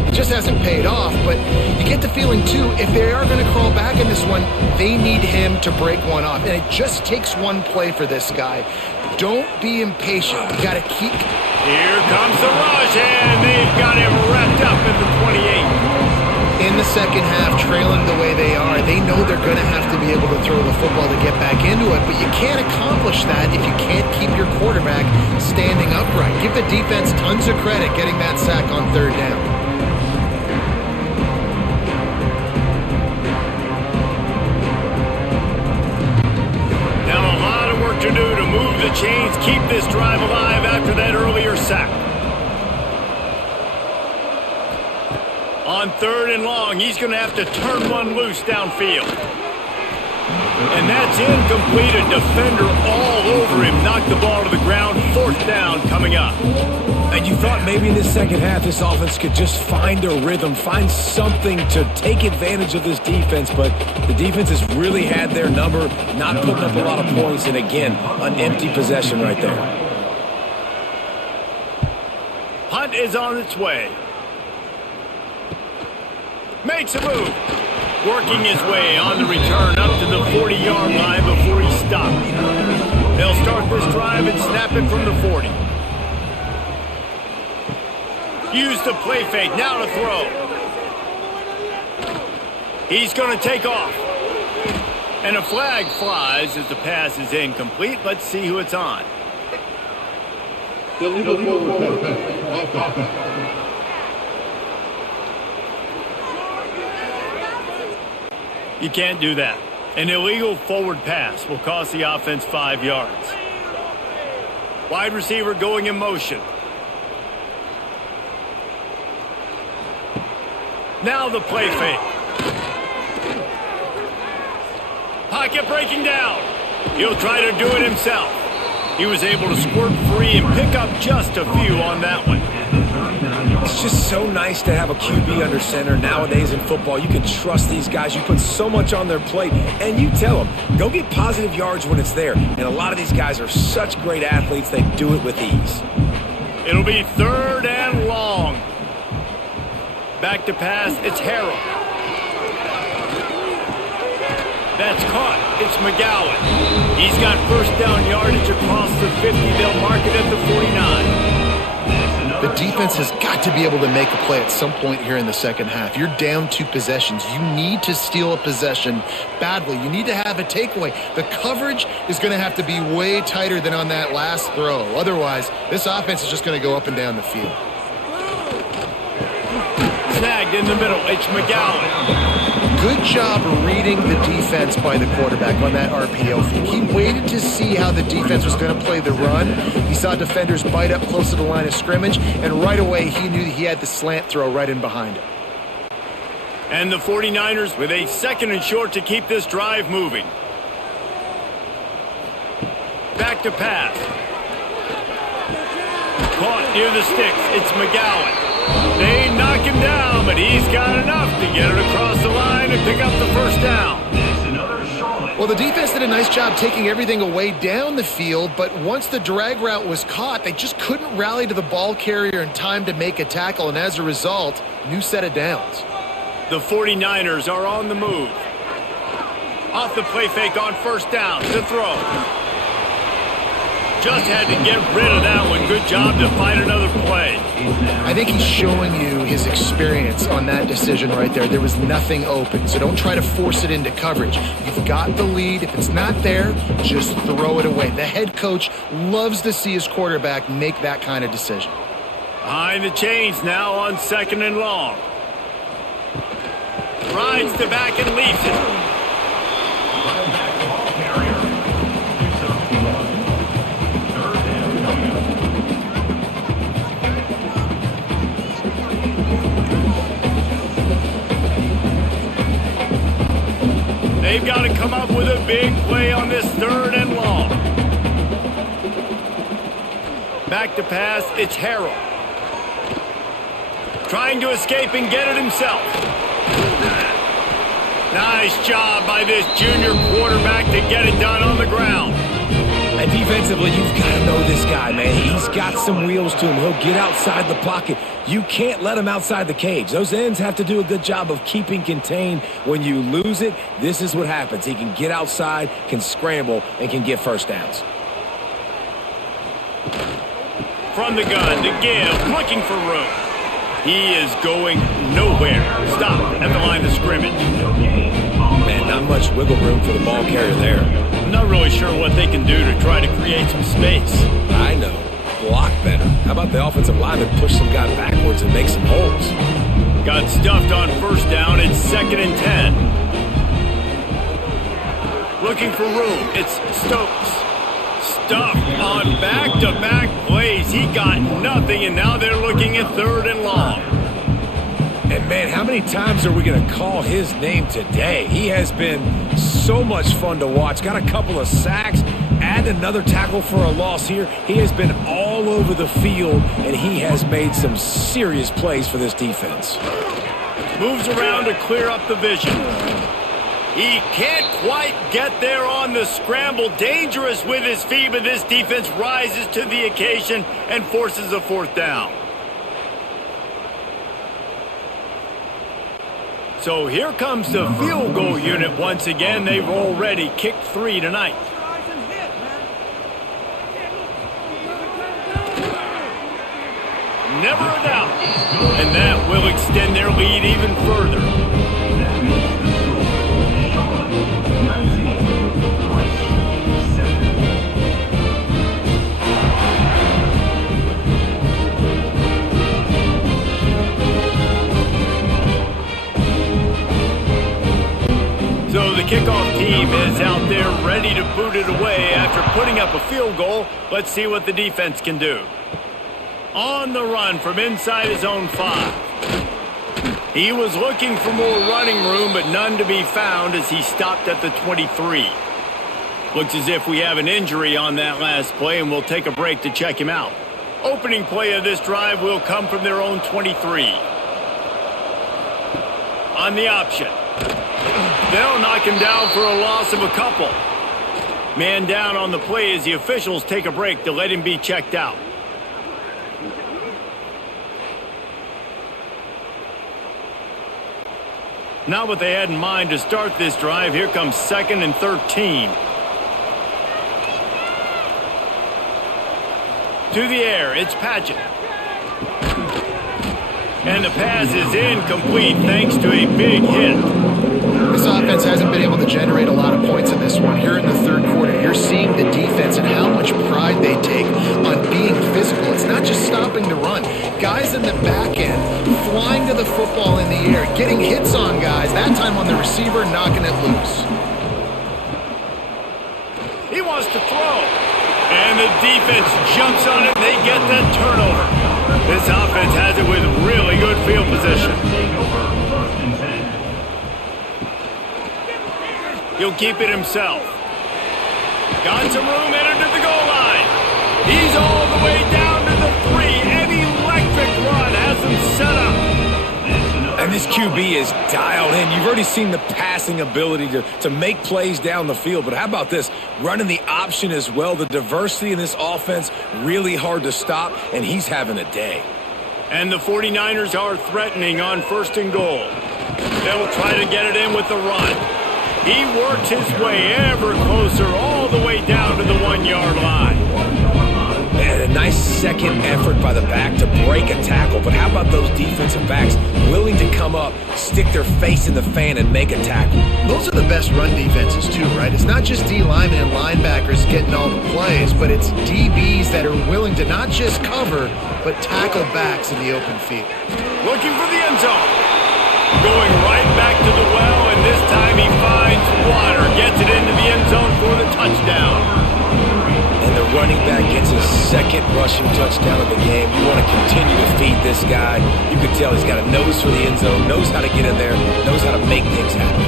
It just hasn't paid off, but you get the feeling, too, if they are going to crawl back in this one, they need him to break one off, and it just takes one play for this guy. Don't be impatient. You got to keep... Here comes the rush, and they've got him wrapped up at the 28. In the second half trailing the way they are, they know they're going to have to be able to throw the football to get back into it, but you can't accomplish that if you can't keep your quarterback standing upright. Give the defense tons of credit getting that sack on third down. To do to move the chains, keep this drive alive after that earlier sack. On third and long, he's going to have to turn one loose downfield. And that's incomplete. A defender all over him. Knocked the ball to the ground. Fourth down coming up. And you thought maybe in this second half this offense could just find a rhythm, find something to take advantage of this defense, but the defense has really had their number, not putting up a lot of points, and again, an empty possession right there. Hunt is on its way. Makes a move. Working his way on the return up to the 40-yard line before he stopped. They'll start this drive and snap it from the 40. Use the play fake, now to throw. He's going to take off. And a flag flies as the pass is incomplete. Let's see who it's on. You can't do that. An illegal forward pass will cost the offense 5 yards. Wide receiver going in motion. Now the play fake. Pocket breaking down. He'll try to do it himself. He was able to squirt free and pick up just a few on that one. It's just so nice to have a QB under center nowadays in football. You can trust these guys. You put so much on their plate, and you tell them, go get positive yards when it's there. And a lot of these guys are such great athletes, they do it with ease. It'll be third and long. Back to pass, it's Harrell. That's caught. It's McGowan. He's got first down yardage across the 50. They'll mark it at the 49. The defense has got to be able to make a play at some point here in the second half. You're down 2 possessions. You need to steal a possession badly. You need to have a takeaway. The coverage is going to have to be way tighter than on that last throw. Otherwise, this offense is just going to go up and down the field. Snagged in the middle. It's McGowan. Good job reading the defense by the quarterback on that RPO feed. He waited to see how the defense was going to play the run. He saw defenders bite up close to the line of scrimmage, and right away he knew he had the slant throw right in behind him. And the 49ers with a second and short to keep this drive moving. Back to pass. Caught near the sticks. It's McGowan. They knock him down, but he's got enough to get it across the line and pick up the first down. Well, the defense did a nice job taking everything away down the field, but once the drag route was caught, they just couldn't rally to the ball carrier in time to make a tackle, and as a result, new set of downs. The 49ers are on the move. Off the play fake on first down to throw. Just had to get rid of that one. Good job to find another play. I think he's showing you his experience on that decision right there. There was nothing open, so don't try to force it into coverage. You've got the lead. If it's not there, just throw it away. The head coach loves to see his quarterback make that kind of decision. Behind the chains now on second and long. Rides the back and leaves it. They've got to come up with a big play on this third and long. Back to pass, it's Harrell. Trying to escape and get it himself. Nice job by this junior quarterback to get it done on the ground. And defensively, you've got to know this guy, man. He's got some wheels to him. He'll get outside the pocket. You can't let him outside the cage. Those ends have to do a good job of keeping contained. When you lose it, this is what happens. He can get outside, can scramble, and can get first downs. From the gun to give, looking for room. He is going nowhere. Stop at the line of much wiggle room for the ball carrier there. I'm not really sure what they can do to try to create some space. I know. Block better. How about the offensive lineman push some guy backwards and make some holes? Got stuffed on first down. It's 2nd and 10. Looking for room. It's Stokes. Stuffed on back-to-back plays. He got nothing, and now they're looking at 3rd and long. And, man, how many times are we going to call his name today? He has been so much fun to watch. Got a couple of sacks. Add another tackle for a loss here. He has been all over the field, and he has made some serious plays for this defense. Moves around to clear up the vision. He can't quite get there on the scramble. Dangerous with his feet, but this defense rises to the occasion and forces a 4th down. So here comes the field goal unit once again. They've already kicked 3 tonight. Never a doubt. And that will extend their lead even further. So the kickoff team is out there ready to boot it away after putting up a field goal. Let's see what the defense can do. On the run from inside his own 5. He was looking for more running room, but none to be found as he stopped at the 23. Looks as if we have an injury on that last play, and we'll take a break to check him out. Opening play of this drive will come from their own 23. On the option. They'll knock him down for a loss of a couple. Man down on the play as the officials take a break to let him be checked out. Not what they had in mind to start this drive. Here comes 2nd and 13. To the air, it's Paget. And the pass is incomplete thanks to a big hit. This offense hasn't been able to generate a lot of points in this one. Here in the 3rd quarter, you're seeing the defense and how much pride they take on being physical. It's not just stopping the run. Guys in the back end flying to the football in the air, getting hits on guys, that time on the receiver, knocking it loose. He wants to throw. And the defense jumps on it. They get that turnover. This offense has it with really good field position. He'll keep it himself. Got some room, entered to the goal line. He's all the way down to the 3. An electric run has him set up. And this QB is dialed in. You've already seen the passing ability to make plays down the field. But how about this? Running the option as well. The diversity in this offense, really hard to stop, and he's having a day. And the 49ers are threatening on 1st and goal. They'll try to get it in with the run. He works his way ever closer all the way down to the 1-yard line. And a nice second effort by the back to break a tackle. But how about those defensive backs willing to come up, stick their face in the fan, and make a tackle? Those are the best run defenses too, right? It's not just D linemen and linebackers getting all the plays, but it's DBs that are willing to not just cover, but tackle backs in the open field. Looking for the end zone. Going right back to the well, and this time he finds water. Gets it into the end zone for the touchdown. And the running back gets his 2nd rushing touchdown of the game. You want to continue to feed this guy. You can tell he's got a nose for the end zone, knows how to get in there, knows how to make things happen.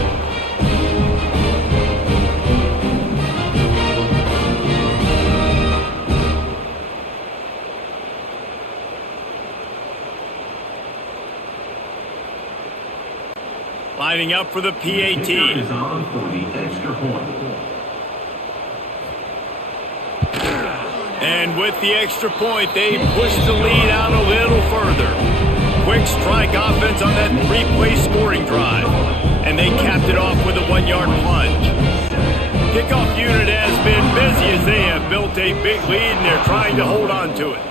Lining up for the PAT. And with the extra point, they push the lead out a little further. Quick strike offense on that 3-play scoring drive. And they capped it off with a 1-yard plunge. Kickoff unit has been busy as they have built a big lead and they're trying to hold on to it.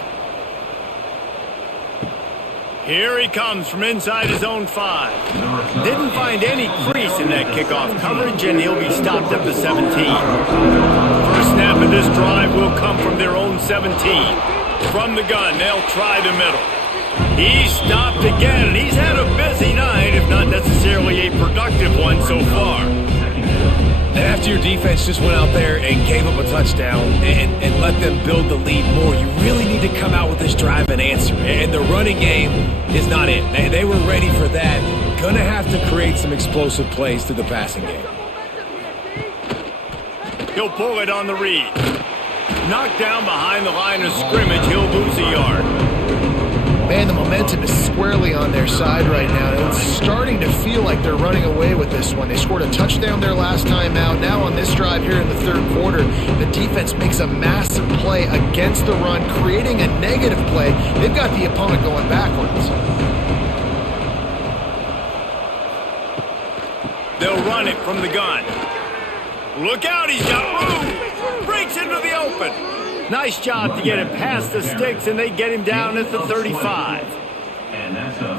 Here he comes from inside his own 5. Didn't find any crease in that kickoff coverage, and he'll be stopped at the 17. First snap of this drive will come from their own 17. From the gun, they'll try the middle. He's stopped again, and he's had a busy night, if not necessarily a productive one so far. And after your defense just went out there and gave up a touchdown and let them build the lead more, you really need to come out with this drive and answer. And the running game is not it. They were ready for that. Gonna have to create some explosive plays through the passing game. He'll pull it on the read. Knocked down behind the line of scrimmage, he'll lose a yard. Man, the momentum is squarely on their side right now. It's starting to feel like they're running away with this one. They scored a touchdown their last time out. Now on this drive here in the third quarter, the defense makes a massive play against the run, creating a negative play. They've got the opponent going backwards. They'll run it from the gun. Look out, he's got room. Breaks into the open. Nice job to get it past the sticks, and they get him down at the 35.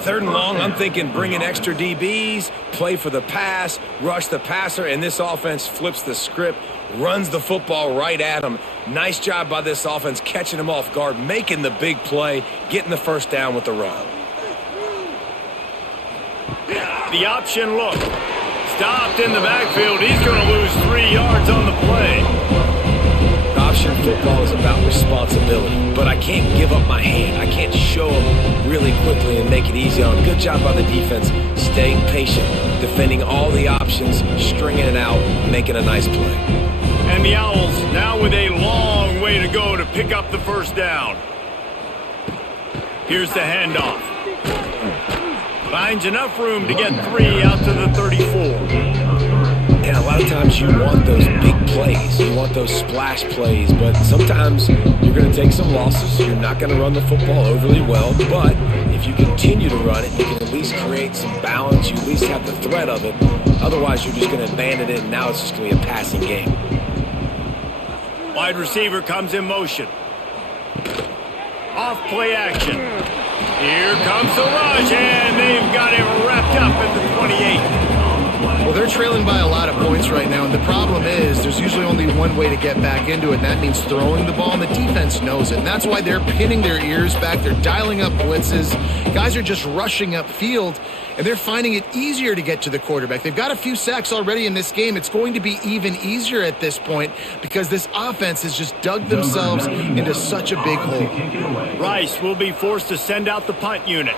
Third and long, I'm thinking bring in extra DBs, play for the pass, rush the passer, and this offense flips the script, runs the football right at him. Nice job by this offense catching him off guard, making the big play, getting the first down with the run. The option look. Stopped in the backfield. He's going to lose 3 yards on the play. Option football is about responsibility, but I can't give up my hand. I can't show them really quickly and make it easy on. Good job by the defense, staying patient, defending all the options, stringing it out, making a nice play. And the Owls now with a long way to go to pick up the first down. Here's the handoff. Finds enough room to get 3 out to the 34. And a lot of times you want those big plays. You want those splash plays. But sometimes you're going to take some losses. You're not going to run the football overly well. But if you continue to run it, you can at least create some balance. You at least have the threat of it. Otherwise, you're just going to abandon it, and now it's just going to be a passing game. Wide receiver comes in motion. Off play action. Here comes the rush, and they've got him wrapped up at the 28. Well, they're trailing by a lot of points right now, and the problem is there's usually only one way to get back into it, and that means throwing the ball, and the defense knows it. And that's why they're pinning their ears back. They're dialing up blitzes. Guys are just rushing upfield, and they're finding it easier to get to the quarterback. They've got a few sacks already in this game. It's going to be even easier at this point because this offense has just dug themselves into such a big hole. Rice will be forced to send out the punt unit.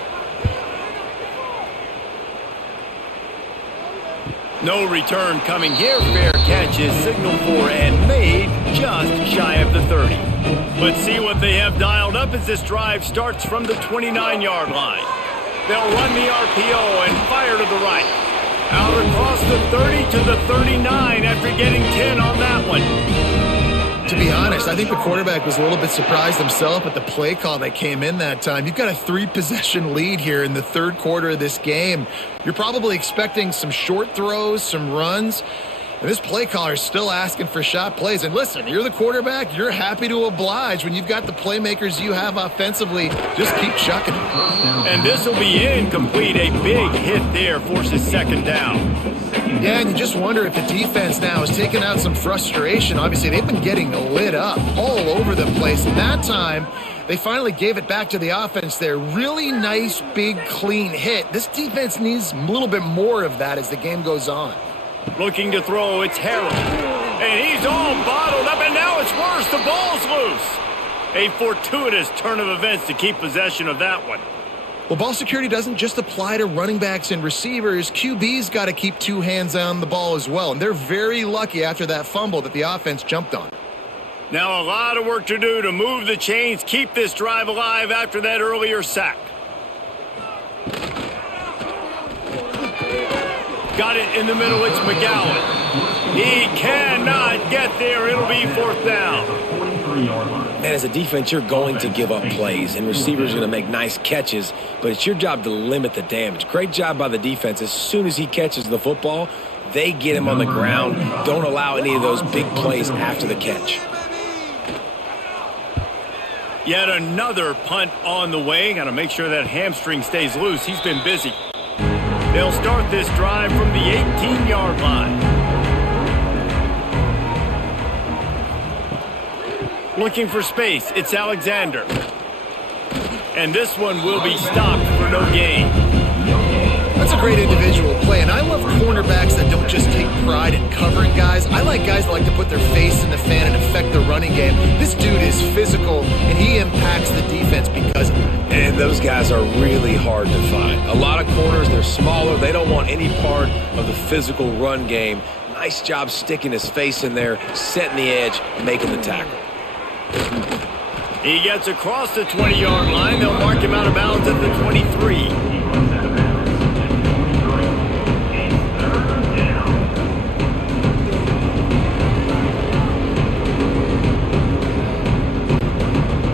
No return coming here. Fair catch is signaled for and made just shy of the 30. Let's see what they have dialed up as this drive starts from the 29-yard line. They'll run the RPO and fire to the right. Out across the 30 to the 39 after getting 10 on that one. To be honest, I think the quarterback was a little bit surprised himself at the play call that came in that time. You've got a 3-possession lead here in the third quarter of this game. You're probably expecting some short throws, some runs. And this play caller is still asking for shot plays. And listen, you're the quarterback. You're happy to oblige when you've got the playmakers you have offensively. Just keep chucking it. And this will be incomplete. A big hit there forces second down. Yeah, and you just wonder if the defense now is taking out some frustration. Obviously, they've been getting lit up all over the place. And that time, they finally gave it back to the offense there. Really nice, big, clean hit. This defense needs a little bit more of that as the game goes on. Looking to throw, it's Harrell. And he's all bottled up, and now it's worse. The ball's loose. A fortuitous turn of events to keep possession of that one. Well, ball security doesn't just apply to running backs and receivers. QB's got to keep 2 hands on the ball as well. And they're very lucky after that fumble that the offense jumped on. Now a lot of work to do to move the chains, keep this drive alive after that earlier sack. Got it in the middle, it's McGowan. He cannot get there, it'll be fourth down. And as a defense, you're going to give up plays, and receivers are going to make nice catches, but it's your job to limit the damage. Great job by the defense. As soon as he catches the football, they get him on the ground. Don't allow any of those big plays after the catch. Yet another punt on the way. Got to make sure that hamstring stays loose. He's been busy. They'll start this drive from the 18-yard line. Looking for space. It's Alexander. And this one will be stopped for no gain. That's a great individual play, and I love cornerbacks that don't just take pride in covering guys. I like guys that like to put their face in the fan and affect the running game. This dude is physical, and he impacts the defense because of that. And those guys are really hard to find. A lot of corners, they're smaller. They don't want any part of the physical run game. Nice job sticking his face in there, setting the edge, making the tackle. He gets across the 20-yard line. They'll mark him out of bounds at the 23.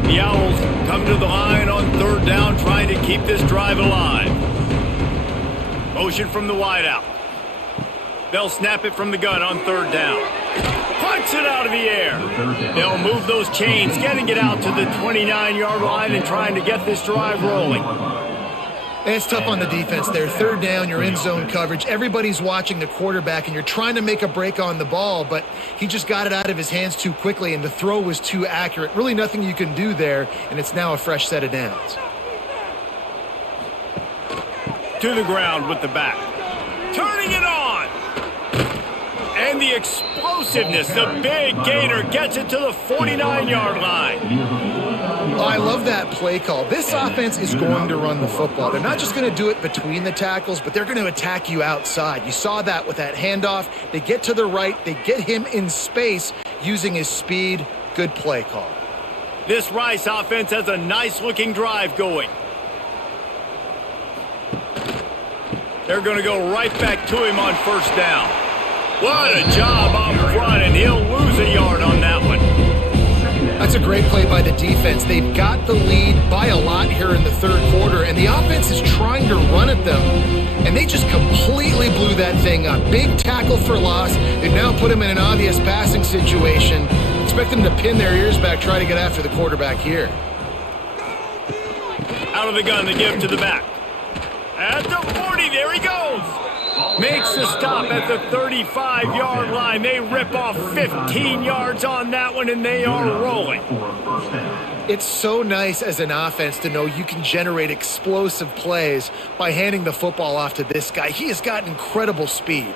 The Owls come to the line on third down, trying to keep this drive alive. Motion from the wideout. They'll snap it from the gun on third down. Punts it out of the air. They'll move those chains, getting it out to the 29-yard line and trying to get this drive rolling. And it's tough on the defense there. Third down, you're in zone coverage. Everybody's watching the quarterback, and you're trying to make a break on the ball, but he just got it out of his hands too quickly, and the throw was too accurate. Really nothing you can do there, and it's now a fresh set of downs. To the ground with the back. Turning it on. And the explosiveness, the big gainer gets it to the 49-yard line. Oh, I love that play call. This offense is going to run the football. They're not just going to do it between the tackles, but they're going to attack you outside. You saw that with that handoff. They get to the right. They get him in space using his speed. Good play call. This Rice offense has a nice-looking drive going. They're going to go right back to him on first down. What a job up front, and he'll lose a yard on that one. That's a great play by the defense. They've got the lead by a lot here in the third quarter, and the offense is trying to run at them, and they just completely blew that thing up. Big tackle for loss. They've now put him in an obvious passing situation. Expect them to pin their ears back, try to get after the quarterback here. Out of the gun, the give to the back. At the 40, there he goes. Makes the stop at the 35-yard line. They rip off 15 yards on that one, and they are rolling. It's so nice as an offense to know you can generate explosive plays by handing the football off to this guy. He has got incredible speed.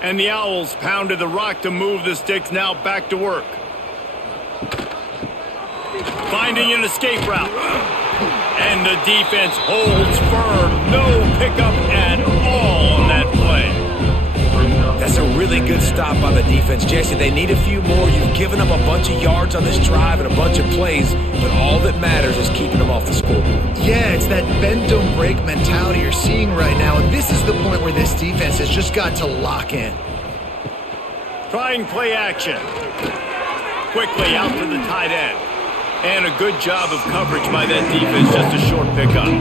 And the Owls pounded the rock to move the sticks, now back to work. Finding an escape route. And the defense holds firm. No pickup at all on that play. That's a really good stop by the defense, Jesse. They need a few more. You've given up a bunch of yards on this drive and a bunch of plays, but all that matters is keeping them off the scoreboard. Yeah, it's that bend, don't break mentality you're seeing right now, and this is the point where this defense has just got to lock in. Trying play action. Quickly out to the tight end. And a good job of coverage by that defense, just a short pickup.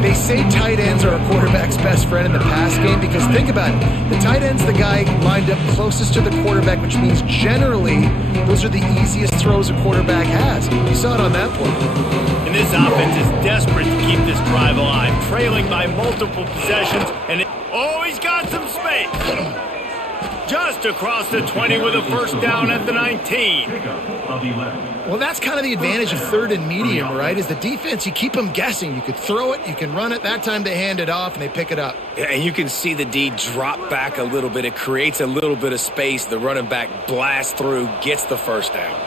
They say tight ends are a quarterback's best friend in the pass game because think about it. The tight end's the guy lined up closest to the quarterback, which means generally those are the easiest throws a quarterback has. You saw it on that play. And this offense is desperate to keep this drive alive, trailing by multiple possessions. And he's got some space. Just across the 20 with a first down at the 19. Well, that's kind of the advantage of third and medium, right? Is the defense, you keep them guessing. You could throw it, you can run it. That time they hand it off and they pick it up. Yeah, and you can see the D drop back a little bit. It creates a little bit of space. The running back blasts through, gets the first down.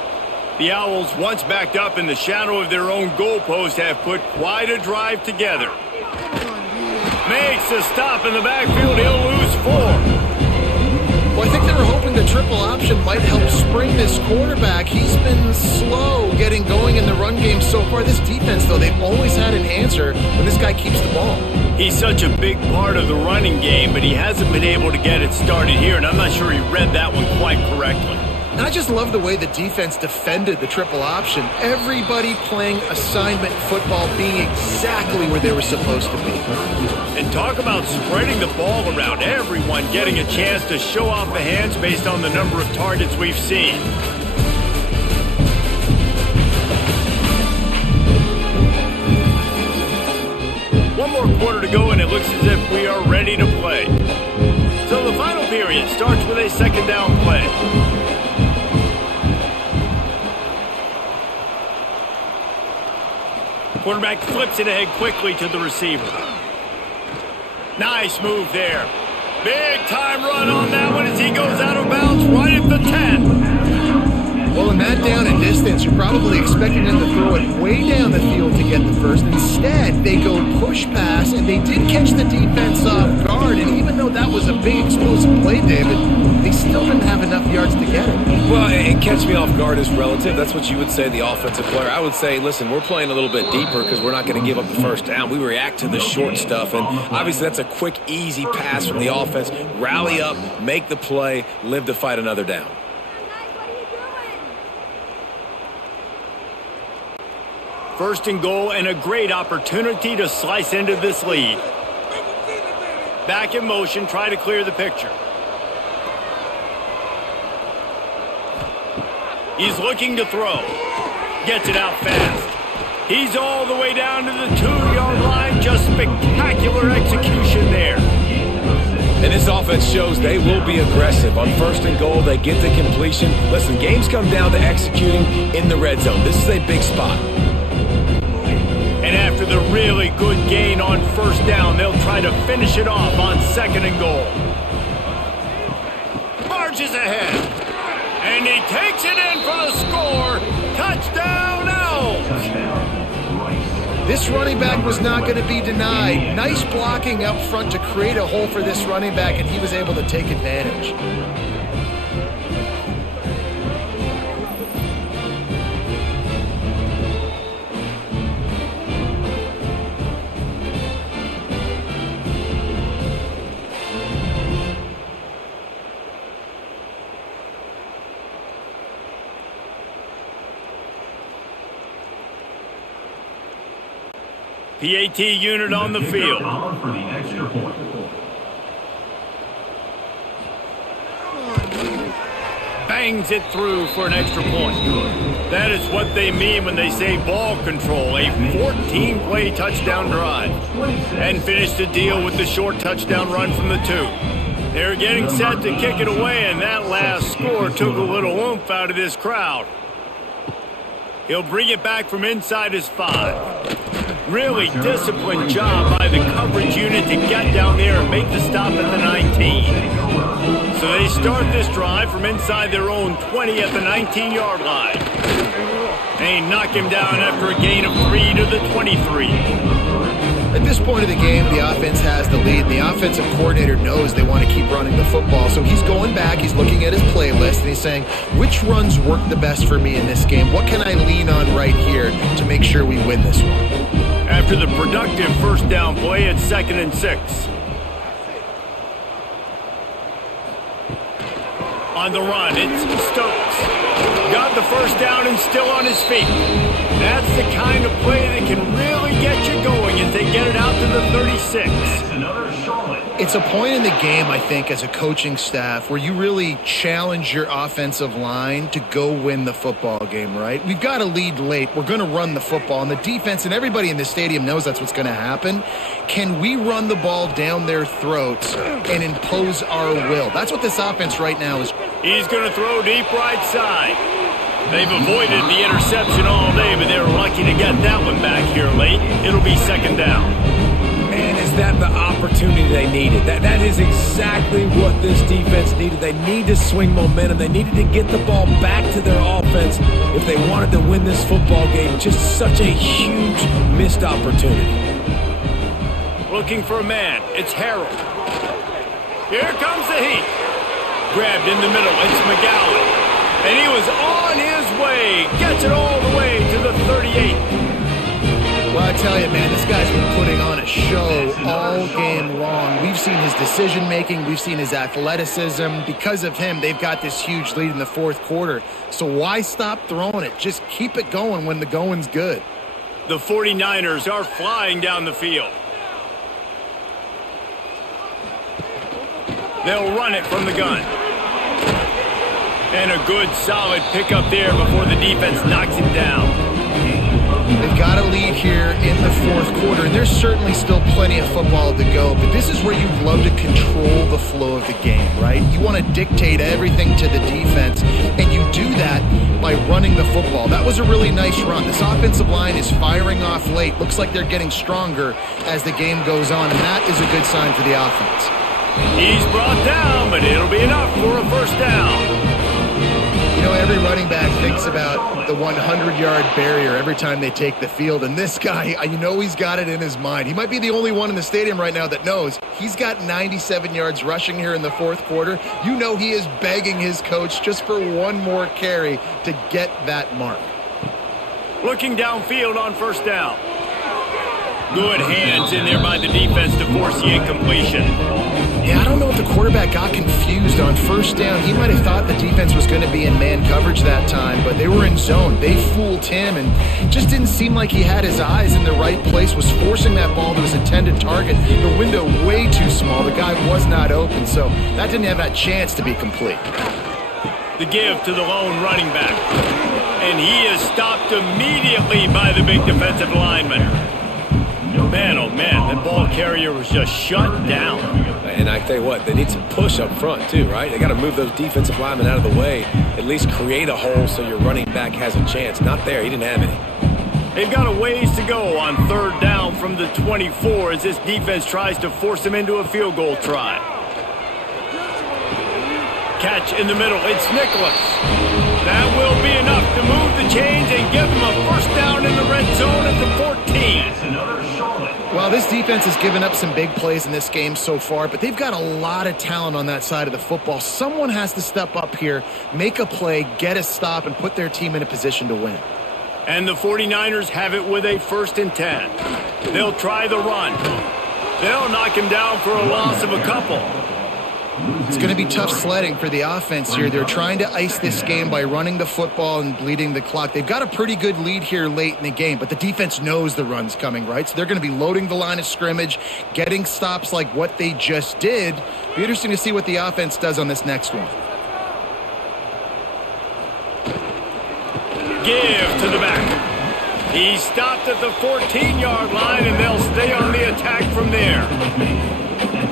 The Owls, once backed up in the shadow of their own goalpost, have put quite a drive together. Makes a stop in the backfield. He'll lose 4. Well, I think they were hoping the triple option might help spring this quarterback. He's been slow getting going in the run game so far. This defense, though, they've always had an answer when this guy keeps the ball. He's such a big part of the running game, but he hasn't been able to get it started here, and I'm not sure he read that one quite correctly. And I just love the way the defense defended the triple option. Everybody playing assignment football, being exactly where they were supposed to be. And talk about spreading the ball around. Everyone getting a chance to show off the hands based on the number of targets we've seen. fourth quarter to go, and it looks as if we are ready to play. So the final period starts with a second down play. Quarterback flips it ahead quickly to the receiver. Nice move there. Big time run on that one as he goes out of bounds right at the 10. Well, in that down and distance, you're probably expecting them to throw it way down the field to get the first. Instead, they go push pass, and they did catch the defense off guard. And even though that was a big explosive play, David, they still didn't have enough yards to get it. Well, and catch me off guard is relative. That's what you would say, the offensive player. I would say, listen, we're playing a little bit deeper because we're not going to give up the first down. We react to the short stuff, and obviously that's a quick, easy pass from the offense. Rally up, make the play, live to fight another down. First and goal, and a great opportunity to slice into this lead. Back in motion, try to clear the picture. He's looking to throw. Gets it out fast. He's all the way down to the 2-yard line. Just spectacular execution there. And this offense shows they will be aggressive. On first and goal, they get the completion. Listen, games come down to executing in the red zone. This is a big spot. And after the really good gain on first down, they'll try to finish it off on second and goal. Marches ahead. And he takes it in for the score. Touchdown, Elks! This running back was not going to be denied. Nice blocking up front to create a hole for this running back, and he was able to take advantage. PAT unit on the field. Bangs it through for an extra point. That is what they mean when they say ball control. A 14-play touchdown drive. And finish the deal with the short touchdown run from the 2. They're getting set to kick it away, and that last score took a little oomph out of this crowd. He'll bring it back from inside his 5. Really disciplined job by the coverage unit to get down there and make the stop at the 19. So they start this drive from inside their own 20 at the 19-yard line. They knock him down after a gain of 3 to the 23. At this point of the game, the offense has the lead. The offensive coordinator knows they want to keep running the football. So he's going back, he's looking at his playlist, and he's saying, which runs work the best for me in this game? What can I lean on right here to make sure we win this one? After the productive first down play, it's 2nd and 6. On the run, it's Stokes. Got the first down and still on his feet. That's the kind of play that can really get you going as they get it out to the 36. It's a point in the game, I think, as a coaching staff where you really challenge your offensive line to go win the football game, right? We've got to lead late. We're going to run the football. And the defense and everybody in the stadium knows that's what's going to happen. Can we run the ball down their throats and impose our will? That's what this offense right now is. He's going to throw deep right side. They've avoided the interception all day, but they're lucky to get that one back here late. It'll be 2nd down. Man, is that the opportunity they needed? That is exactly what this defense needed. They need to swing momentum. They needed to get the ball back to their offense if they wanted to win this football game. Just such a huge missed opportunity. Looking for a man. It's Harold. Here comes the heat. Grabbed in the middle. It's McGowan. And he was on his way. Gets it all the way to the 38. Well, I tell you, man, this guy's been putting on a show all game long. We've seen his decision-making. We've seen his athleticism. Because of him, they've got this huge lead in the fourth quarter. So why stop throwing it? Just keep it going when the going's good. The 49ers are flying down the field. They'll run it from the gun. And a good, solid pickup there before the defense knocks him down. They've got a lead here in the fourth quarter, and there's certainly still plenty of football to go, but this is where you'd love to control the flow of the game, right? You want to dictate everything to the defense, and you do that by running the football. That was a really nice run. This offensive line is firing off late. Looks like they're getting stronger as the game goes on, and that is a good sign for the offense. He's brought down, but it'll be enough for a first down. You know, every running back thinks about the 100-yard barrier every time they take the field, and this guy, you know he's got it in his mind. He might be the only one in the stadium right now that knows he's got 97 yards rushing here in the fourth quarter. You know he is begging his coach just for one more carry to get that mark. Looking downfield on first down. Good hands in there by the defense to force the incompletion. Yeah, I don't know if the quarterback got confused on first down. He might have thought the defense was going to be in man coverage that time, but they were in zone. They fooled him, and just didn't seem like he had his eyes in the right place, was forcing that ball to his intended target. The window way too small. The guy was not open, so that didn't have that chance to be complete. The give to the lone running back. And he is stopped immediately by the big defensive lineman. Man, oh man, that ball carrier was just shut down. And I tell you what, they need some push up front too, right? They got to move those defensive linemen out of the way, at least create a hole so your running back has a chance. Not there, he didn't have any. They've got a ways to go on third down from the 24 as this defense tries to force them into a field goal try. Catch in the middle, it's Nicholas. That will be enough to move the chains and give them a first down in the red zone at the 14. Well, this defense has given up some big plays in this game so far, but they've got a lot of talent on that side of the football. Someone has to step up here, make a play, get a stop, and put their team in a position to win. And the 49ers have it with a 1st and 10. They'll try the run. They'll knock him down for a loss of a couple. It's going to be tough sledding for the offense here. They're trying to ice this game by running the football and bleeding the clock. They've got a pretty good lead here late in the game, but the defense knows the run's coming, right? So they're going to be loading the line of scrimmage, getting stops like what they just did. Be interesting to see what the offense does on this next one. Give to the back. He's stopped at the 14-yard line, and they'll stay on the attack from there.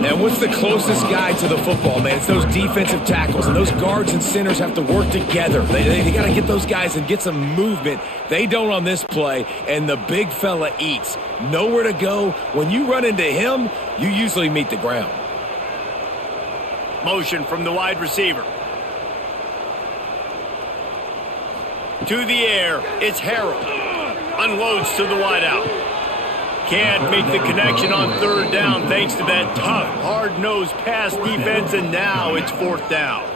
And what's the closest guy to the football, man? It's those defensive tackles, and those guards and centers have to work together. They got to get those guys and get some movement. They don't on this play, and the big fella eats. Nowhere to go. When you run into him, you usually meet the ground. Motion from the wide receiver. To the air, it's Harold. Unloads to the wideout. Can't make the connection on third down thanks to that tough, hard-nosed pass defense, and now it's 4th down.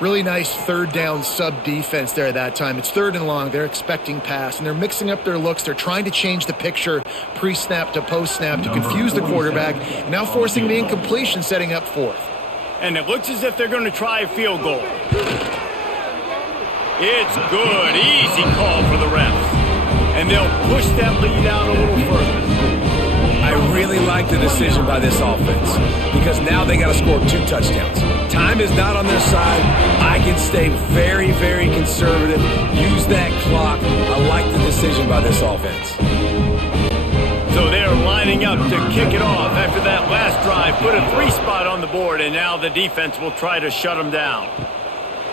Really nice third down sub defense there that time. It's 3rd and long. They're expecting pass, and they're mixing up their looks. They're trying to change the picture pre-snap to post-snap to confuse the quarterback, now forcing the incompletion, setting up 4th. And it looks as if they're going to try a field goal. It's good. Easy call for the refs. And they'll push that lead out a little further. I really like the decision by this offense because now they got to score 2 touchdowns. Time is not on their side. I can stay very, very conservative. Use that clock. I like the decision by this offense. So they're lining up to kick it off after that last drive. Put a 3-spot on the board, and now the defense will try to shut them down.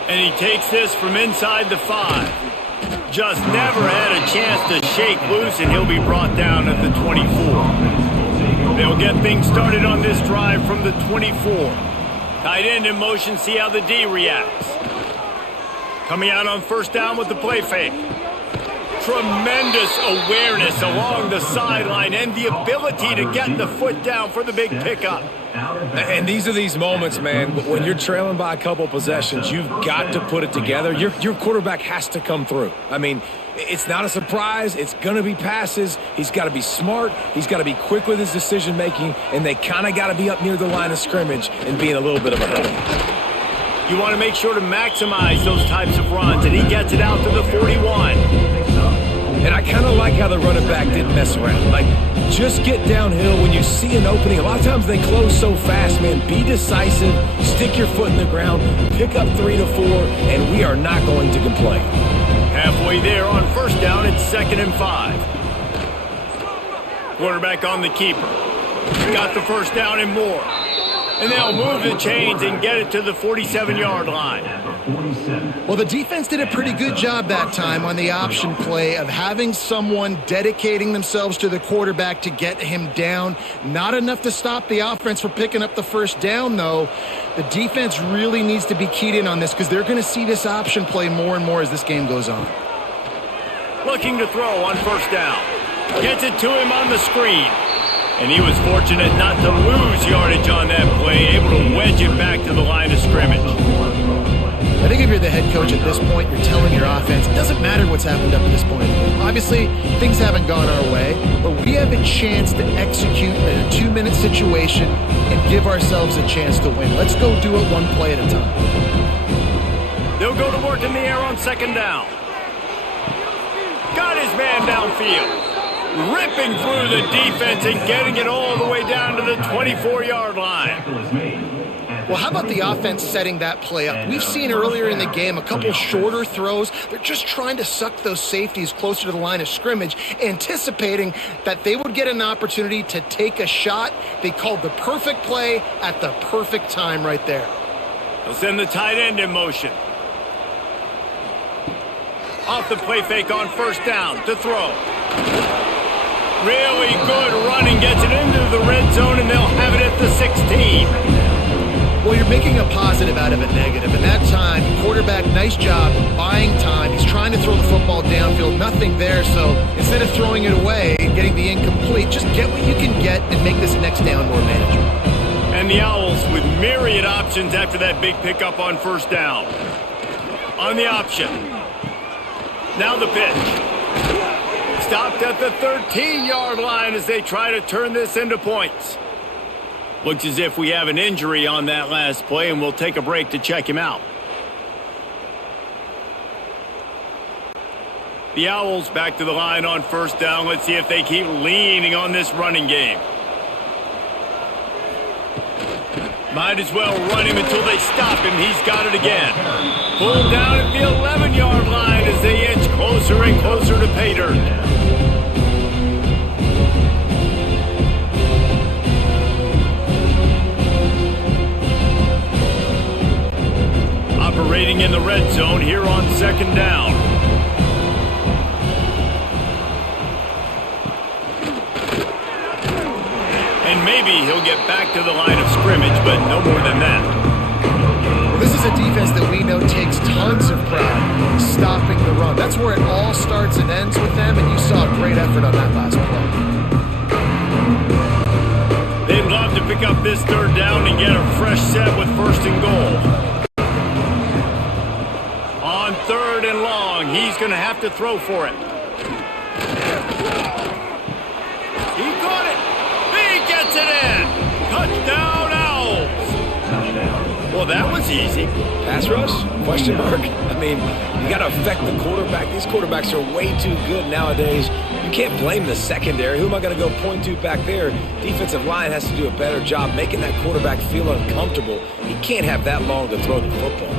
And he takes this from inside the 5. Just never had a chance to shake loose, and he'll be brought down at the 24. They'll get things started on this drive from the 24. Tight end in motion, see how the D reacts. Coming out on first down with the play fake. Tremendous awareness along the sideline and the ability to get the foot down for the big pickup. And these are these moments, man, when you're trailing by a couple possessions, you've got to put it together. Your quarterback has to come through. I mean, it's not a surprise. It's going to be passes. He's got to be smart. He's got to be quick with his decision-making, and they kind of got to be up near the line of scrimmage and be in a little bit of a hurry. You want to make sure to maximize those types of runs, and he gets it out to the 41. And I kind of like how the running back didn't mess around. Like, just get downhill when you see an opening. A lot of times they close so fast, man. Be decisive, stick your foot in the ground, pick up 3 to 4, and we are not going to complain. Halfway there on first down, it's 2nd and 5. Quarterback on the keeper. Got the first down and more. And they'll move the chains and get it to the 47-yard line. Well, the defense did a pretty good job that time on the option play of having someone dedicating themselves to the quarterback to get him down. Not enough to stop the offense from picking up the first down, though. The defense really needs to be keyed in on this because they're going to see this option play more and more as this game goes on. Looking to throw on first down. Gets it to him on the screen. And he was fortunate not to lose yardage on that play, able to wedge it back to the line of scrimmage. I think if you're the head coach at this point, you're telling your offense, it doesn't matter what's happened up to this point. Obviously, things haven't gone our way, but we have a chance to execute in a 2-minute situation and give ourselves a chance to win. Let's go do it one play at a time. They'll go to work in the air on second down. Got his man downfield. Ripping through the defense and getting it all the way down to the 24-yard line. Well, how about the offense setting that play up? We've seen earlier in the game a couple shorter throws. They're just trying to suck those safeties closer to the line of scrimmage, anticipating that they would get an opportunity to take a shot. They called the perfect play at the perfect time right there. They'll send the tight end in motion. Off the play fake on first down to throw. Really good running, gets it into the red zone, and they'll have it at the 16. Well, you're making a positive out of a negative. And that time, quarterback, nice job buying time. He's trying to throw the football downfield, nothing there. So instead of throwing it away and getting the incomplete, just get what you can get and make this next down more manageable. And the Owls with myriad options after that big pickup on first down. On the option. Now the pitch. Stopped at the 13-yard line as they try to turn this into points. Looks as if we have an injury on that last play, and we'll take a break to check him out. The Owls back to the line on first down. Let's see if they keep leaning on this running game. Might as well run him until they stop him. He's got it again. Pulled down at the 11-yard line as they inch closer and closer to pay dirt. Operating in the red zone here on second down. And maybe he'll get back to the line of scrimmage, but no more than that. Well, this is a defense that we know takes tons of pride stopping the run. That's where it all starts and ends with them, and you saw a great effort on that last play. They'd love to pick up this third down and get a fresh set with first and goal. On third and long, he's going to have to throw for it. He caught it. He gets it in. Touchdown, Owls. Well, that was easy. Pass rush? Question mark? I mean, you got to affect the quarterback. These quarterbacks are way too good nowadays. You can't blame the secondary. Who am I going to go point to back there? Defensive line has to do a better job making that quarterback feel uncomfortable. He can't have that long to throw the football.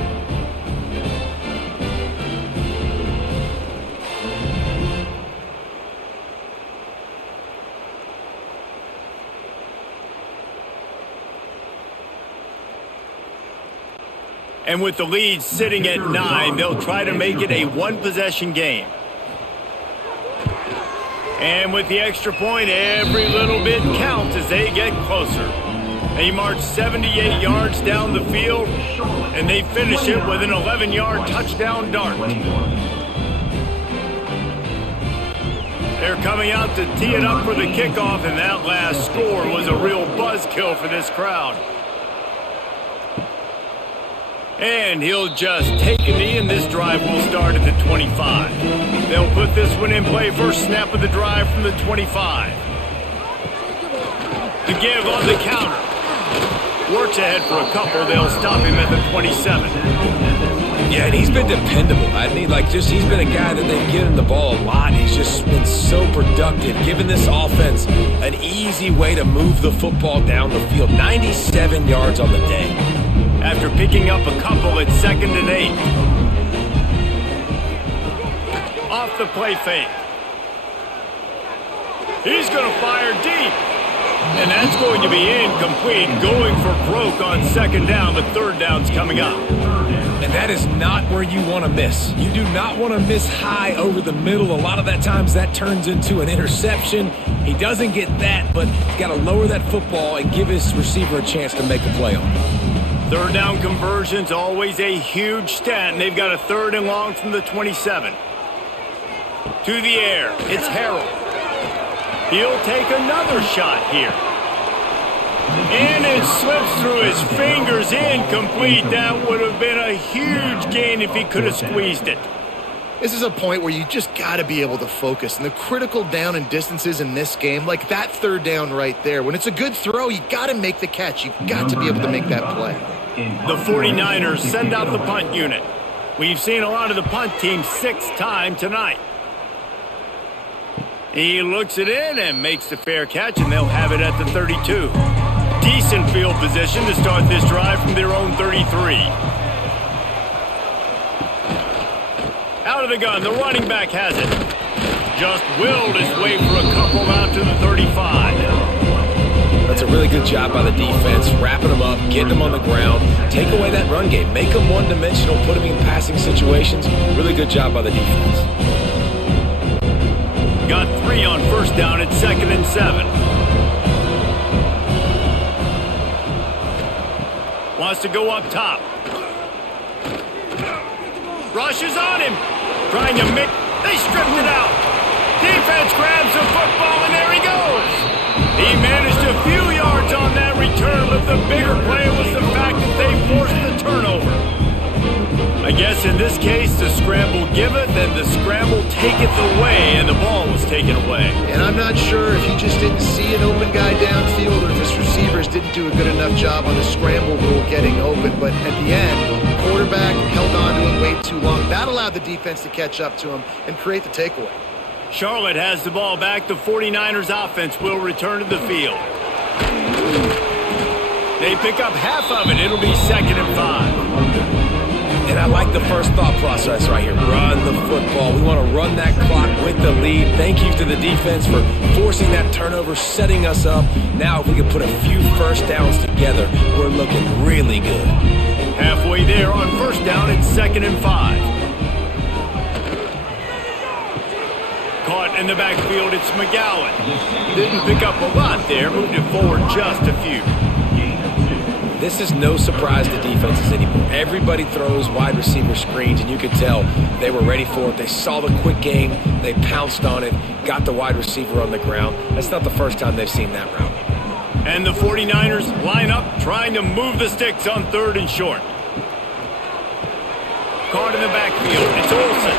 And with the lead sitting at 9, they'll try to make it a one-possession game. And with the extra point, every little bit counts as they get closer. They march 78 yards down the field, and they finish it with an 11-yard touchdown dart. They're coming out to tee it up for the kickoff, and that last score was a real buzzkill for this crowd. And he'll just take a knee, and this drive will start at the 25. They'll put this one in play, first snap of the drive from the 25. The give on the counter. Works ahead for a couple. They'll stop him at the 27. Yeah, and he's been dependable. He's been a guy that they've given the ball a lot. He's just been so productive, giving this offense an easy way to move the football down the field. 97 yards on the day. After picking up a couple at 2nd and 8. Off the play fake. He's going to fire deep. And that's going to be incomplete, going for broke on second down, but third down's coming up. And that is not where you want to miss. You do not want to miss high over the middle. A lot of that times that turns into an interception. He doesn't get that, but he's got to lower that football and give his receiver a chance to make a play on it. Third down conversion's always a huge stat, and they've got a third and long from the 27. To the air, it's Harrell. He'll take another shot here. And it slips through his fingers, incomplete. That would have been a huge gain if he could have squeezed it. This is a point where you just got to be able to focus. And the critical down and distances in this game, like that third down right there, when it's a good throw, you got to make the catch. You've got to be able to make that play. The 49ers send out the punt unit. We've seen a lot of the punt team 6th time tonight. He looks it in and makes the fair catch, and they'll have it at the 32. Decent field position to start this drive from their own 33. Out of the gun, the running back has it. Just willed his way for a couple out to the 35. That's a really good job by the defense, wrapping them up, getting them on the ground, take away that run game, make them one-dimensional, put them in passing situations. Really good job by the defense. Got 3 on first down at 2nd and 7. Wants to go up top. Rush is on him. Trying to make... They stripped it out. Defense grabs the football, and there he goes. He managed a few yards on that return, but the bigger play was the fact that they forced the turnover. I guess in this case, the scramble giveth and the scramble taketh away, and the ball was taken away. And I'm not sure if he just didn't see an open guy downfield or if his receivers didn't do a good enough job on the scramble rule getting open. But at the end, quarterback held on to him way too long. That allowed the defense to catch up to him and create the takeaway. Charlotte has the ball back. The 49ers offense will return to the field. They pick up half of it. It'll be 2nd and 5. And I like the first thought process right here. Run the football. We want to run that clock with the lead. Thank you to the defense for forcing that turnover, setting us up. Now if we can put a few first downs together, we're looking really good. Halfway there on first down, it's 2nd and 5. Caught in the backfield, it's McGowan. Didn't pick up a lot there, moved it forward just a few. This is no surprise to defenses anymore. Everybody throws wide receiver screens, and you could tell they were ready for it. They saw the quick game. They pounced on it, got the wide receiver on the ground. That's not the first time they've seen that route. And the 49ers line up, trying to move the sticks on 3rd and short. Caught in the backfield. It's Olsen.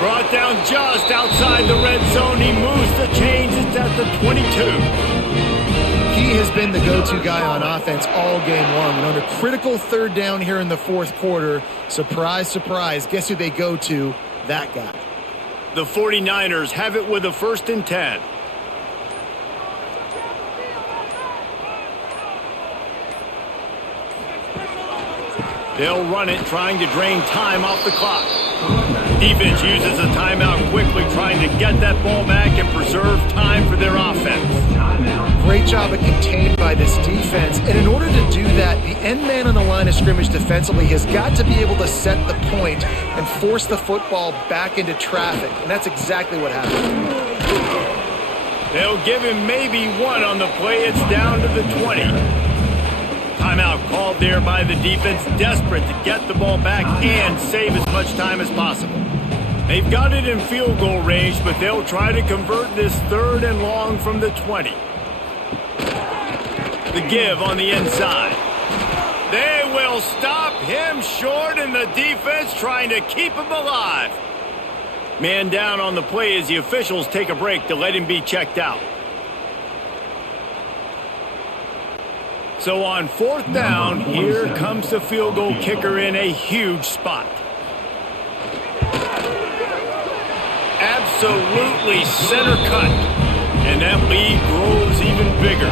Brought down just outside the red zone. He moves the chains. It's at the 22. He has been the go-to guy on offense all game long. And on a critical third down here in the 4th quarter, surprise, surprise, guess who they go to? That guy. The 49ers have it with a 1st and 10. They'll run it, trying to drain time off the clock. Defense uses a timeout quickly, trying to get that ball back and preserve time for their offense. Great job of contained by this defense. And in order to do that, the end man on the line of scrimmage defensively has got to be able to set the point and force the football back into traffic. And that's exactly what happened. They'll give him maybe 1 on the play. It's down to the 20. Timeout called there by the defense, desperate to get the ball back and save as much time as possible. They've got it in field goal range, but they'll try to convert this 3rd and long from the 20. The give on the inside. They will stop him short, and the defense trying to keep him alive. Man down on the play as the officials take a break to let him be checked out. So on 4th down, here comes the field goal kicker in a huge spot. Absolutely center cut. And that lead grows even bigger.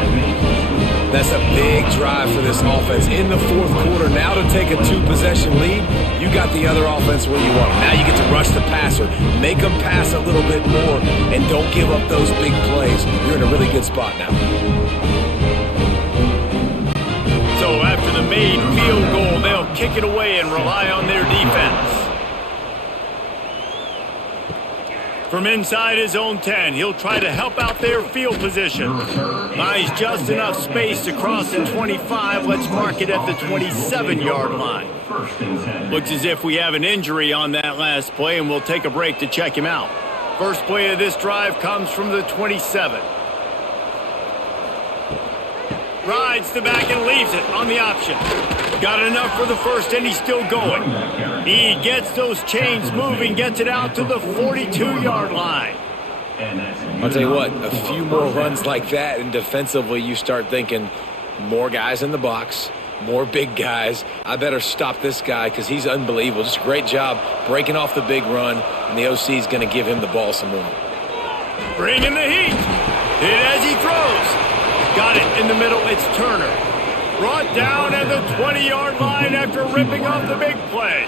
That's a big drive for this offense in the fourth quarter. Now to take a 2-possession lead, you got the other offense where you want them. Now you get to rush the passer, make them pass a little bit more, and don't give up those big plays. You're in a really good spot now. So after the made field goal, they'll kick it away and rely on their defense. From inside his own 10, he'll try to help out their field position. Buys just enough space to cross the 25. Let's mark it at the 27-yard line. Looks as if we have an injury on that last play, and we'll take a break to check him out. First play of this drive comes from the 27. Rides the back and leaves it on the option. Got enough for the first, and he's still going. He gets those chains moving, gets it out to the 42-yard line. I'll tell you what, a few more runs like that, and defensively you start thinking more guys in the box, more big guys. I better stop this guy because he's unbelievable. Just a great job breaking off the big run, and the OC is going to give him the ball some more. Bringing the heat. Hit as he throws. Got it in the middle. It's Turner. Brought down at the 20-yard line after ripping off the big play.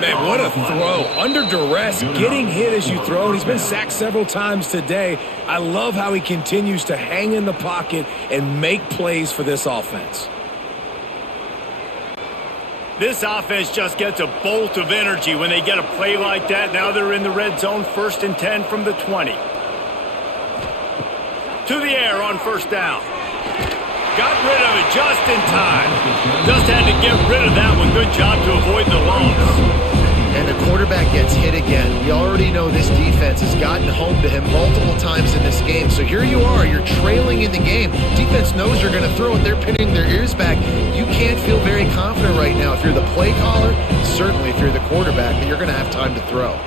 Man, what a throw. Under duress, getting hit as you throw. He's been sacked several times today. I love how he continues to hang in the pocket and make plays for this offense. This offense just gets a bolt of energy when they get a play like that. Now they're in the red zone, 1st and 10 from the 20. To the air on first down. Got rid of it just in time. Just had to get rid of that one. Good job to avoid the loss. And the quarterback gets hit again. We already know this defense has gotten home to him multiple times in this game. So here you are. You're trailing in the game. Defense knows you're going to throw it. They're pinning their ears back. You can't feel very confident right now. If you're the play caller, certainly if you're the quarterback, that you're going to have time to throw.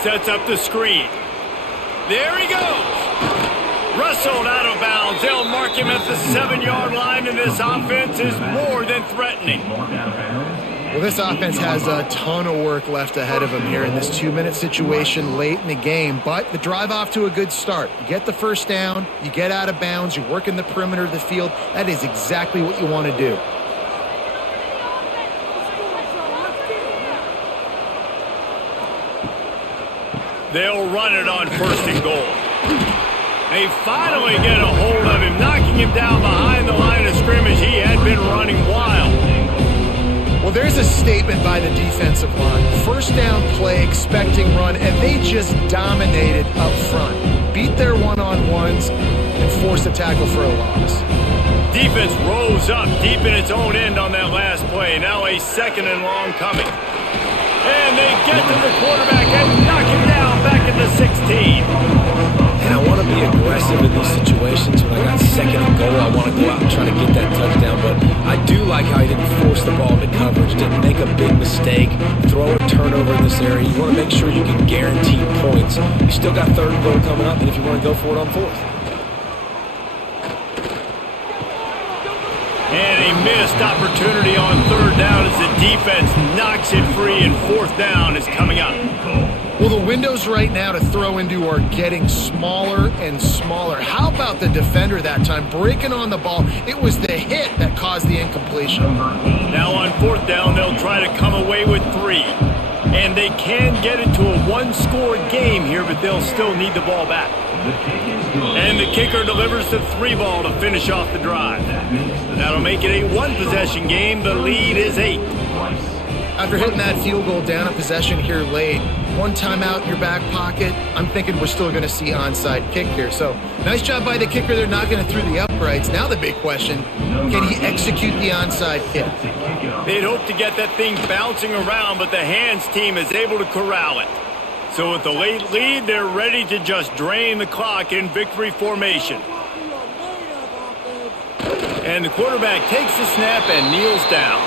Sets up the screen. There he goes. Wrestled out of bounds. They'll mark him at the 7-yard line, and this offense is more than threatening. Well, this offense has a ton of work left ahead of them here in this 2-minute situation late in the game, but the drive off to a good start. You get the first down, you get out of bounds, you work in the perimeter of the field. That is exactly what you want to do. They'll run it on 1st and goal. They finally get a hold of him, knocking him down behind the line of scrimmage. He had been running wild. Well, there's a statement by the defensive line. First down play, expecting run, and they just dominated up front. Beat their one-on-ones and forced a tackle for a loss. Defense rose up deep in its own end on that last play. Now a 2nd and long coming. And they get to the quarterback and knock him down back at the 16. And I want to be aggressive in these situations. When I got 2nd and goal, I want to go out and try to get that touchdown. But I do like how he didn't force the ball into coverage, didn't make a big mistake, throw a turnover in this area. You want to make sure you can guarantee points. You still got 3rd and goal coming up, and if you want to go for it on 4th. And a missed opportunity on 3rd down as the defense knocks it free, and 4th down is coming up. Well, the windows right now to throw into are getting smaller and smaller. How about the defender that time breaking on the ball? It was the hit that caused the incompletion. Now on 4th down, they'll try to come away with 3. And they can get into a 1-score game here, but they'll still need the ball back. And the kicker delivers the 3 ball to finish off the drive. That'll make it a 1-possession game. The lead is 8. After hitting that field goal down a possession here late, 1 timeout in your back pocket, I'm thinking we're still going to see onside kick here. So nice job by the kicker. They're knocking it through the uprights. Now the big question, can he execute the onside kick? They'd hope to get that thing bouncing around, but the hands team is able to corral it. So with the late lead, they're ready to just drain the clock in victory formation. And the quarterback takes the snap and kneels down.